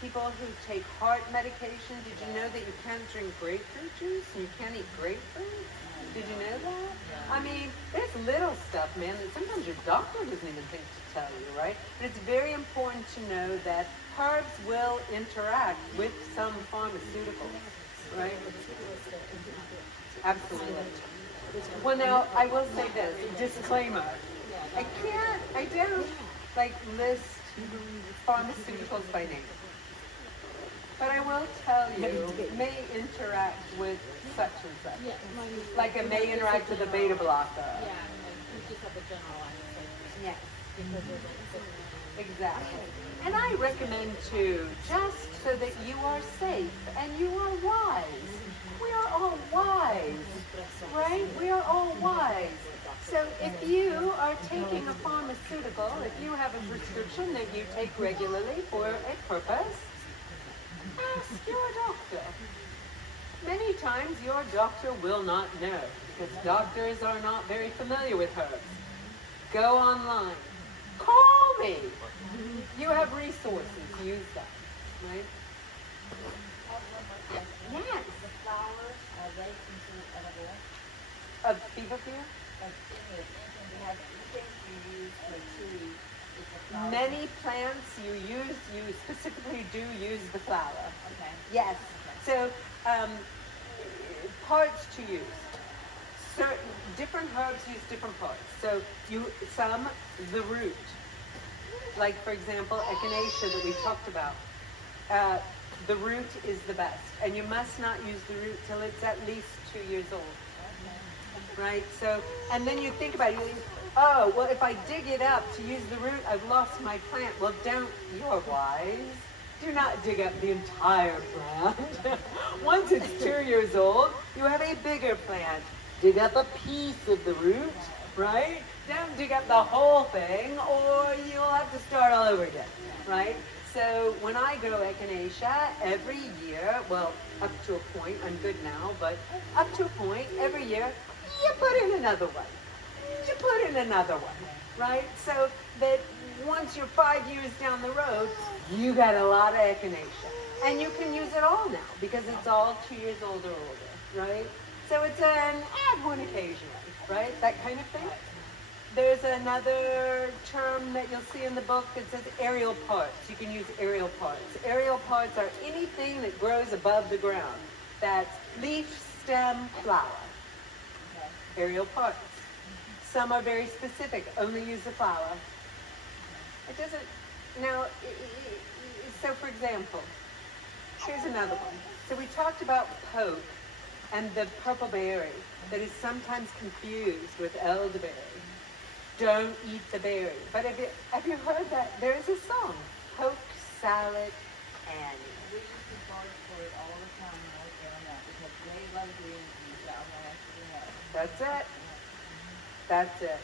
people who take heart medication. Did you know that you can't drink grapefruit juice and you can't eat grapefruit? Did you know that? I mean, there's little stuff, man, that sometimes your doctor doesn't even think to tell you, right? But it's very important to know that herbs will interact with some pharmaceuticals, right? Absolutely. Well, now, I will say this, disclaimer. I don't, like, list pharmaceuticals by name. But I will tell you, it may interact with such and such. Yeah, Like it may interact with a beta blocker. yeah, like we just have a general like Yes, because there's like different exactly. And I recommend too, just so that you are safe and you are wise. We are all wise, right? We are all wise. So if you are taking a pharmaceutical, if you have a prescription that you take regularly for a purpose, ask your doctor. Many times your doctor will not know because doctors are not very familiar with herbs. Go online. Call me. You have resources. Use them. Right? Yes. The flowers, are they considered edible? Of feverfew? Like anything we have, things you use for tea, it's a flower. Many plants you specifically do use the flower. Okay. Yes. So, parts to use. certain different herbs use different parts. So the root, like for example, echinacea that we talked about. The root is the best, and you must not use the root till it's at least 2 years old. Right? So, and then you think about it, you think, oh, well, if I dig it up to use the root, I've lost my plant. Well, you're wise. Do not dig up the entire plant. Once it's 2 years old, you have a bigger plant. Dig up a piece of the root, right? Don't dig up the whole thing, or you'll have to start all over again, right? So when I grow echinacea, every year, well, up to a point, I'm good now, but up to a point, every year, you put in another one. You put in another one, right? So that once you're 5 years down the road, you got a lot of echinacea. And you can use it all now, because it's all 2 years old or older, right? So it's an add one occasionally, right? That kind of thing. There's another term that you'll see in the book that says aerial parts. You can use aerial parts. Aerial parts are anything that grows above the ground. That's leaf, stem, flower. Aerial parts. Some are very specific, only use the flower. It doesn't, now, so for example, here's another one. So we talked about poke and the purple berry that is sometimes confused with elderberry. Don't eat the berry. But have you heard that? There is a song, poke salad Annie. We used to charge for it all the time in North Carolina because they love green peas out there. That's it. That's it.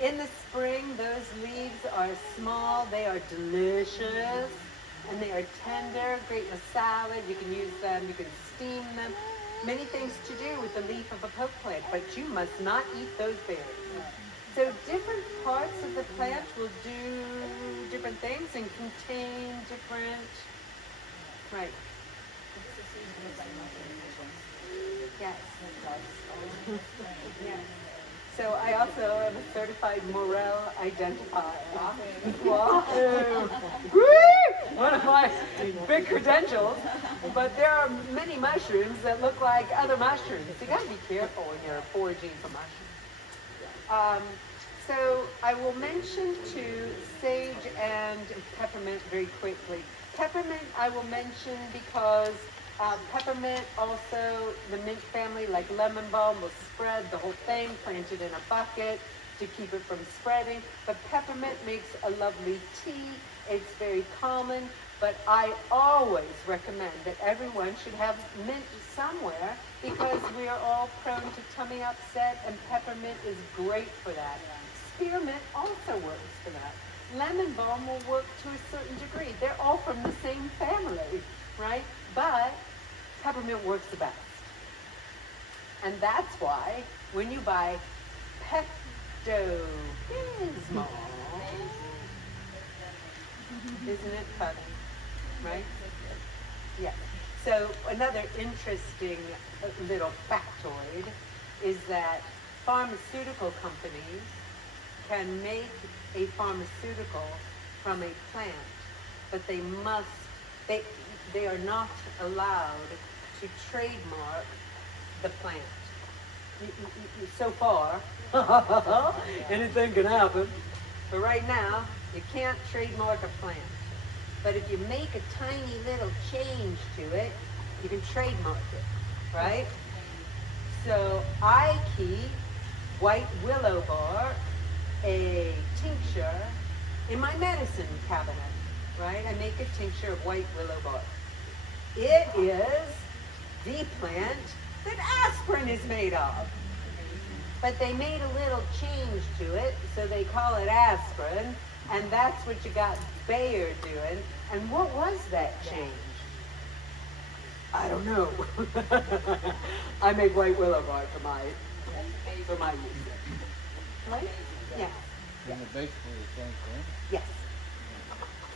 In the spring, those leaves are small, they are delicious, and they are tender, great in a salad. You can use them, you can steam them. Many things to do with the leaf of a poke plant, but you must not eat those berries. So different parts of the plant will do different things and contain different, right. Yes. Yes. So I also am a certified morel identifier. Wahoo! Woo! One of my big credentials. But there are many mushrooms that look like other mushrooms. You gotta be careful when you're foraging for mushrooms. So I will mention too sage and peppermint very quickly. Peppermint I will mention because peppermint also, the mint family, like lemon balm, will spread the whole thing, planted in a bucket to keep it from spreading. But peppermint makes a lovely tea. It's very common, but I always recommend that everyone should have mint somewhere because we are all prone to tummy upset, and peppermint is great for that. Spearmint also works for that. Lemon balm will work to a certain degree. They're all from the same family, right? But peppermint works the best. And that's why when you buy Pepto-Bismol, isn't it funny, right? Yeah. So another interesting little factoid is that pharmaceutical companies can make a pharmaceutical from a plant, but they are not allowed to trademark the plant. So far, anything can happen, but right now, you can't trademark a plant. But if you make a tiny little change to it, you can trademark it, right? So I keep white willow bark, a tincture, in my medicine cabinet, right? I make a tincture of white willow bark. It is the plant that aspirin is made of. But they made a little change to it, so they call it aspirin, and that's what you got Bayer doing. And what was that change? I don't know. I make white willow bark for my use. Right? Yeah. And it's basically the same thing. Yes.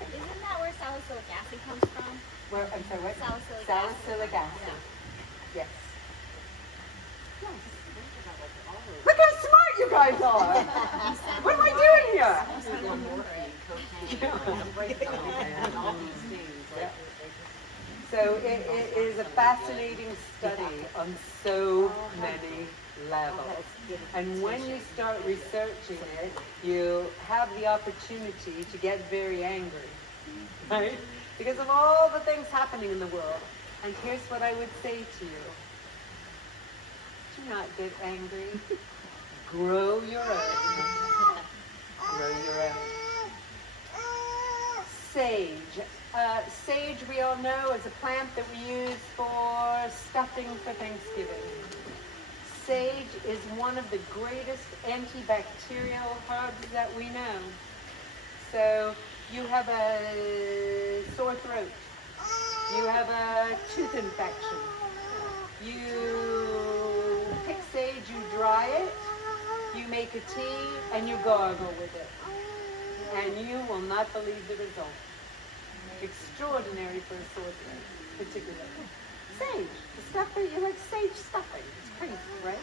Isn't that where salicylic acid comes from? Where, I'm sorry, what? Salicylic Salicylic acid. Yeah. Yes. Look how smart you guys are. What am I doing here? So it is a fascinating study on so many levels. And when you start researching it, you have the opportunity to get very angry, right? Because of all the things happening in the world. And here's what I would say to you. Do not get angry. Grow your own. Grow your own. Sage. Sage, we all know, is a plant that we use for stuffing for Thanksgiving. Sage is one of the greatest antibacterial herbs that we know. So you have a sore throat. You have a tooth infection. You pick sage, you dry it, you make a tea, and you gargle with it. And you will not believe the result. Extraordinary for a sore throat, particularly. Sage, the stuff that you like, sage stuffing. It's crazy, right?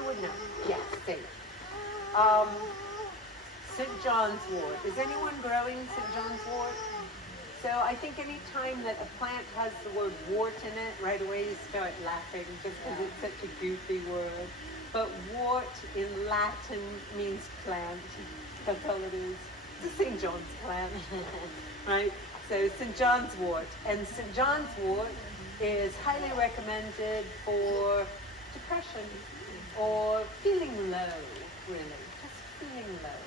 I would know. Yes, sage. St. John's wort. Is anyone growing St. John's wort? So I think any time that a plant has the word wart in it, right away you start laughing just because it's such a goofy word. But wart in Latin means plant. That's all it is. It's a St. John's plant, right? So St. John's wort. And St. John's wort is highly recommended for depression or feeling low, really. Just feeling low.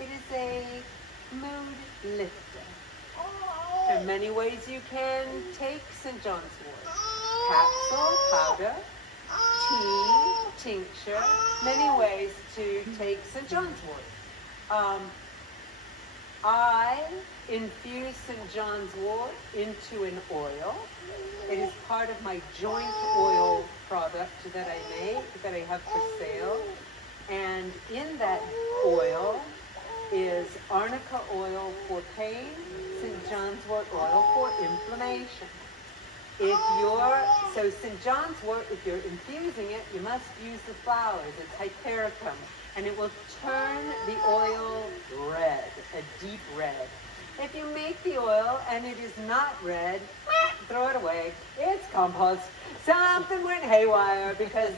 It is a mood lifter. There are many ways you can take St. John's wort. Capsule, powder, tea, tincture, many ways to take St. John's wort. I infuse St. John's wort into an oil. It is part of my joint oil product that I make, that I have for sale. And in that oil is arnica oil for pain, St. John's wort oil for inflammation. So St. John's wort, if you're infusing it, you must use the flowers. It's hypericum, and it will turn the oil red, a deep red. If you make the oil and it is not red, throw it away. It's compost. Something went haywire because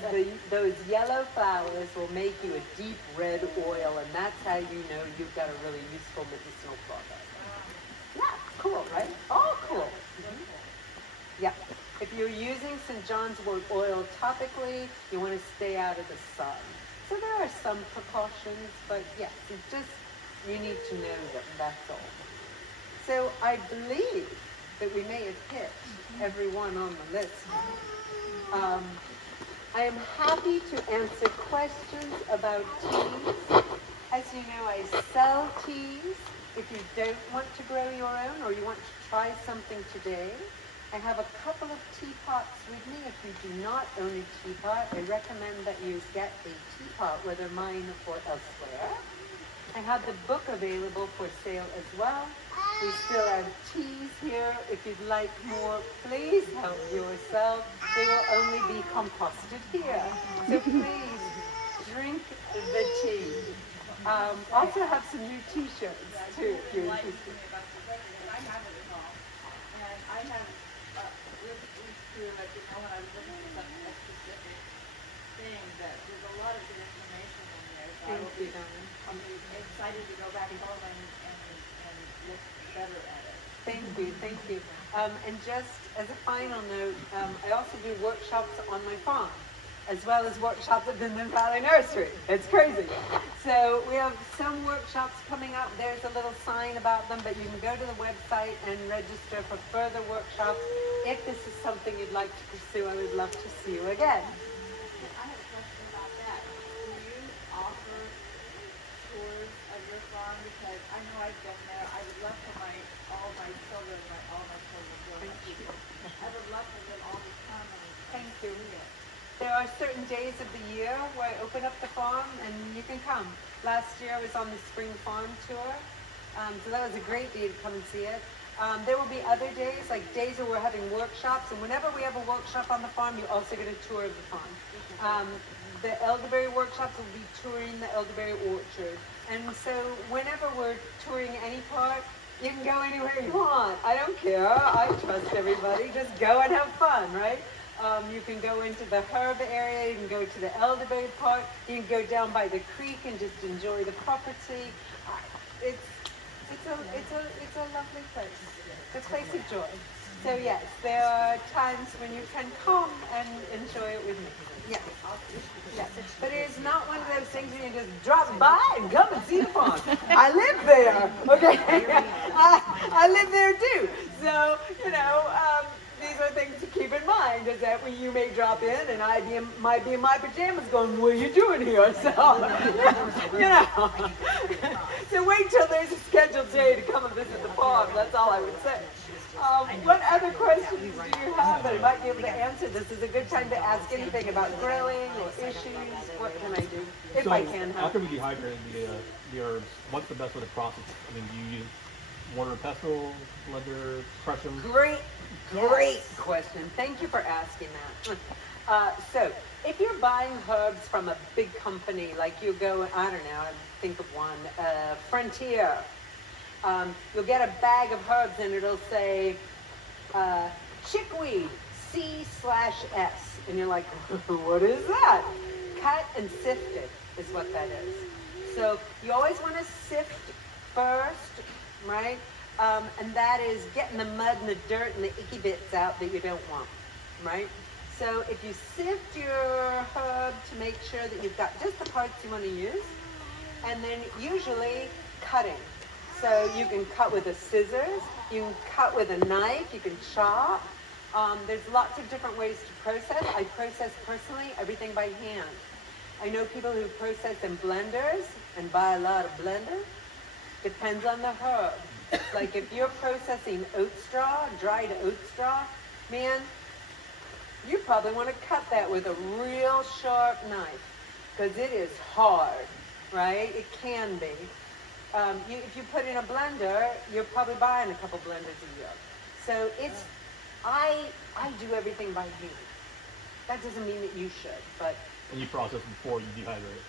those yellow flowers will make you a deep red oil, and that's how you know you've got a really useful medicinal product. Yeah, cool, right? All cool. Yeah. If you're using St. John's wort oil topically, you want to stay out of the sun. So there are some precautions, but yes, you need to know them, that's all. So I believe that we may have hit everyone on the list. I am happy to answer questions about teas. As you know, I sell teas. If you don't want to grow your own or you want to try something today, I have a couple of teapots with me. If you do not own a teapot, I recommend that you get a teapot, whether mine or elsewhere. I have the book available for sale as well. We still have teas here. If you'd like more, please help yourself. They will only be composted here. So please drink the tea. Also have some new t-shirts too, if you're interested. I have it at home, and I have to let you know when I was looking for something that's specific thing that there's a lot of good information in there. So I'll be excited to go back home and look better at it. Thank you. And just as a final note, I also do workshops on my farm, as well as workshops at Vinland Valley Nursery. It's crazy. So we have some workshops coming up. There's a little sign about them, but you can go to the website and register for further workshops. If this is something you'd like to pursue, I would love to see you again. I have a question about that. Do you offer tours of your farm? Because I know I've been there. I would love for all my children I would love for them all to come and Thank you. see it. There are certain days of the year where I open up the farm and you can come. Last year I was on the spring farm tour, so that was a great day to come and see it. There will be other days, like days where we're having workshops, and whenever we have a workshop on the farm, you also get a tour of the farm. The elderberry workshops will be touring the elderberry orchard. And so whenever we're touring any part, You can go anywhere you want. I don't care. I trust everybody. Just go and have fun, right? You can go into the herb area. You can go to the elderberry park. You can go down by the creek and just enjoy the property. It's a lovely place. It's a place of joy. So yes, there are times when you can come and enjoy it with me. Yes. Yes. But it is not one of those things where you just drop by and come and see the farm. I live there, okay? I live there too. So, these are things to keep in mind, is that when you may drop in and might be in my pajamas going, what are you doing here? So, so wait till there's a scheduled day to come and visit the farm. That's all I would say. What other questions do you have that I might be able to answer? This is a good time to ask anything about growing or issues. What can I do? If I can help. After we dehydrate the herbs, what's the best way to process it? I mean, do you use mortar and pestle, blender, crush them? Great question. Thank you for asking that. So, if you're buying herbs from a big company, like you go, I don't know, think of one, Frontier. You'll get a bag of herbs and it'll say chickweed C/S, and you're like, what is that? Cut and sifted is what that is. So you always want to sift first, right? And that is getting the mud and the dirt and the icky bits out that you don't want, right? So if you sift your herb to make sure that you've got just the parts you want to use, and then usually cutting. So you can cut with a scissors, you can cut with a knife, you can chop. There's lots of different ways to process. I process personally everything by hand. I know people who process in blenders and buy a lot of blenders. Depends on the herb. Like if you're processing oat straw, dried oat straw, man, you probably want to cut that with a real sharp knife because it is hard, right? It can be. If you put in a blender, you're probably buying a couple blenders a year. So I do everything by hand. That doesn't mean that you should, but. And you process before you dehydrate?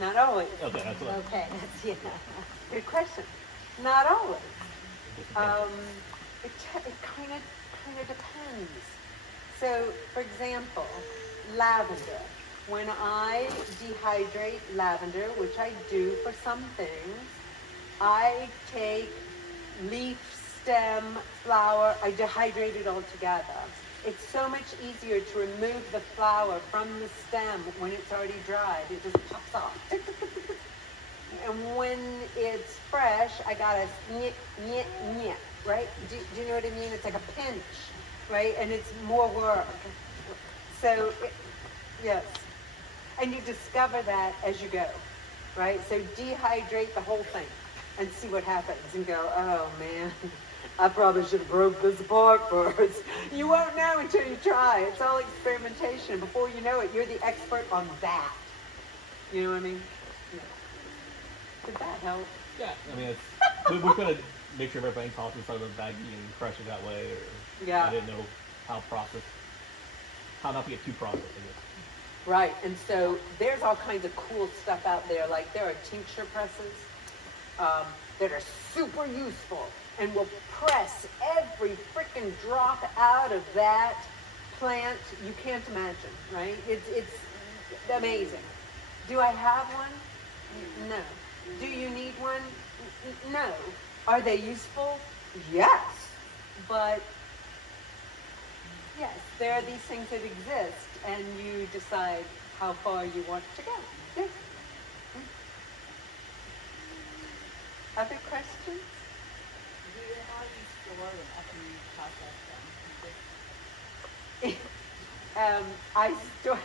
Not always. Okay, that's what. Okay, that's good question. Not always. It kind of depends. So, for example, lavender. When I dehydrate lavender, which I do for some things, I take leaf, stem, flower, I dehydrate it all together. It's so much easier to remove the flower from the stem when it's already dried. It just pops off. And when it's fresh, I gotta nyet, right? Do you know what I mean? It's like a pinch, right? And it's more work. So, yes. And you discover that as you go, right? So dehydrate the whole thing and see what happens and go, oh man, I probably should have broke this apart first. You won't know until you try. It's all experimentation. Before you know it, you're the expert on that. You know what I mean? Yeah. Did that help? Yeah, I mean, we could make sure everything toss inside of a baggie and crush it that way. Or Yeah. I didn't know how not to get too processed, I guess. Right, and so there's all kinds of cool stuff out there. Like there are tincture presses that are super useful and will press every freaking drop out of that plant. You can't imagine, right? It's amazing. Do I have one? No. Do you need one? No. Are they useful? Yes. But yes, there are these things that exist, and you decide how far you want to go. Yes. Other questions? How do you store them after you process them? I store.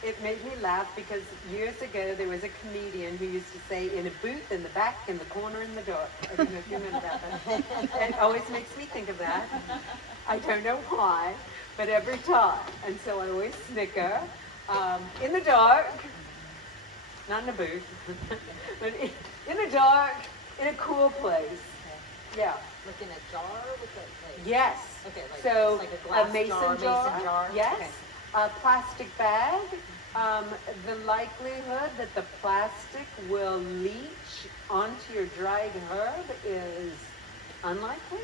It made me laugh because years ago there was a comedian who used to say, "In a booth in the back, in the corner, in the dark." I don't know if you remember that. It always makes me think of that. I don't know why, but every time. And so I always snicker. In the dark, not in a booth, but in the dark, in a cool place. Yeah. Like in a jar with a, like, Yes. okay, like, So like a glass mason jar, jar. mason jar. Yes. Okay. A plastic bag, the likelihood that the plastic will leach onto your dried herb is unlikely.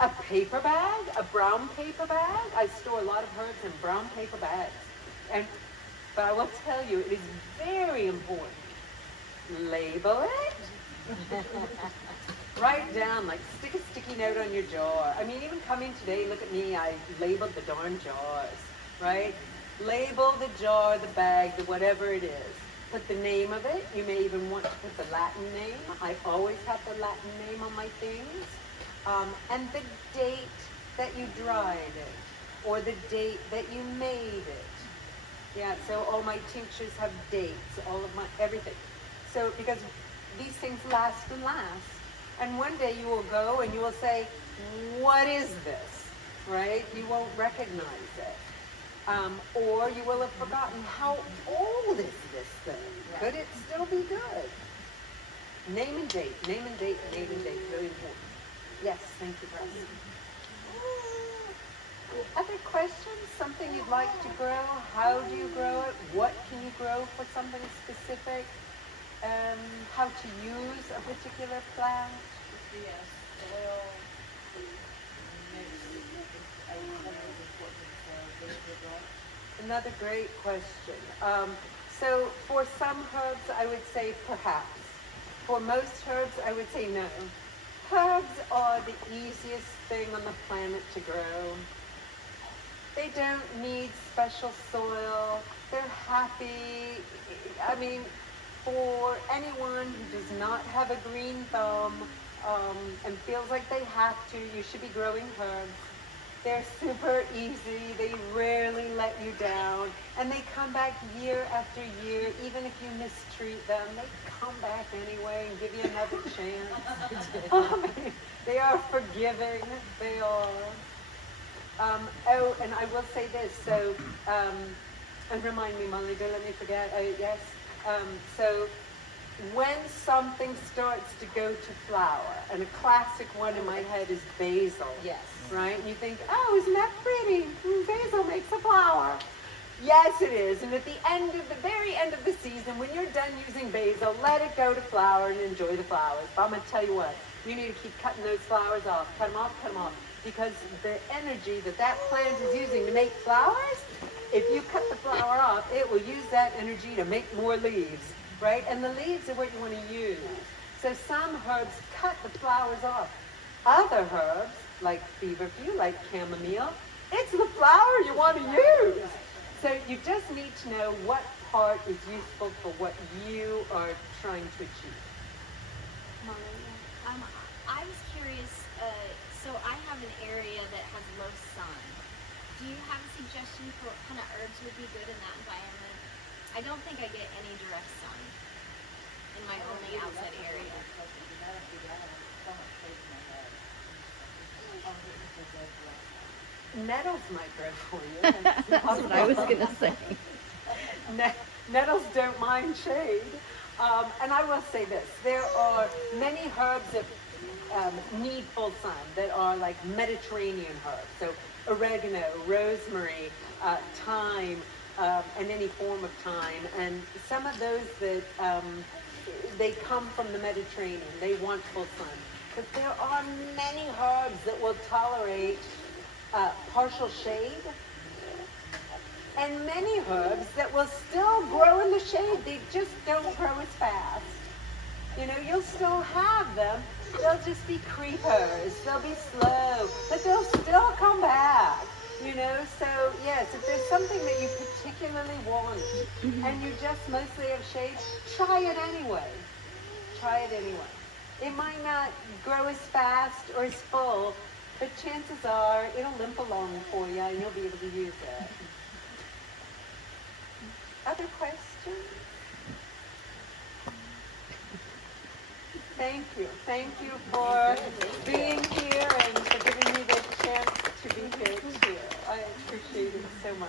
A paper bag, a brown paper bag. I store a lot of herbs in brown paper bags. But I will tell you, it is very important. Label it. Write down, like stick a sticky note on your jar. I mean, even coming today, look at me, I labeled the darn jars, right? Label the jar, the bag, the whatever it is. Put the name of it. You may even want to put the Latin name. I always have the Latin name on my things. And the date that you dried it, or the date that you made it. Yeah, so all my tinctures have dates, all of my, everything. So, because these things last and last. And one day you will go and you will say, what is this? Right? You won't recognize it. Or you will have forgotten, how old is this thing? Could it still be good? Name and date, name and date, name and date, really important. Yes, thank you, Preston. Other questions? Something you'd like to grow? How do you grow it? What can you grow for something specific? How to use a particular plant? Yes, oil mixed with Another great question. So for some herbs, I would say perhaps. For most herbs, I would say no. Herbs are the easiest thing on the planet to grow. They don't need special soil. They're happy. I mean, for anyone who does not have a green thumb and feels like they have to, you should be growing herbs. They're super easy. They rarely let you down. And they come back year after year. Even if you mistreat them, they come back anyway and give you another chance. They are forgiving. They are. Oh, and I will say this. So, and remind me, Molly, don't let me forget. Yes. So when something starts to go to flower, and a classic one in my head is basil. Yes. Right? And you think, oh, isn't that pretty? Basil makes a flower. Yes, it is. And at the very end of the season, when you're done using basil, let it go to flower and enjoy the flowers. But I'm going to tell you what, you need to keep cutting those flowers off. Cut them off, cut them off. Because the energy that plant is using to make flowers, if you cut the flower off, it will use that energy to make more leaves, right? And the leaves are what you want to use. So some herbs cut the flowers off. Other herbs, like feverfew, like chamomile, it's the flower you want to use. So you just need to know what part is useful for what you are trying to achieve. I was curious, so I have an area that has low sun. Do you have a suggestion for what kind of herbs would be good in that environment? I don't think I get any direct sun in my only outside area. Nettles might grow for you. That's what I was going to say. Nettles don't mind shade. And I will say this, there are many herbs that need full sun that are like Mediterranean herbs. So oregano, rosemary, thyme, and any form of thyme. And some of those that they come from the Mediterranean. They want full sun. But there are many herbs that will tolerate partial shade, and many herbs that will still grow in the shade. They just don't grow as fast. You know, you'll still have them. They'll just be creepers. They'll be slow, but they'll still come back. You know, so yes, if there's something that you particularly want and you just mostly have shade, try it anyway. Try it anyway. It might not grow as fast or as full, but chances are it'll limp along for you and you'll be able to use it. Other questions? Thank you. Thank you for being here and for giving me the chance to be here too. I appreciate it so much.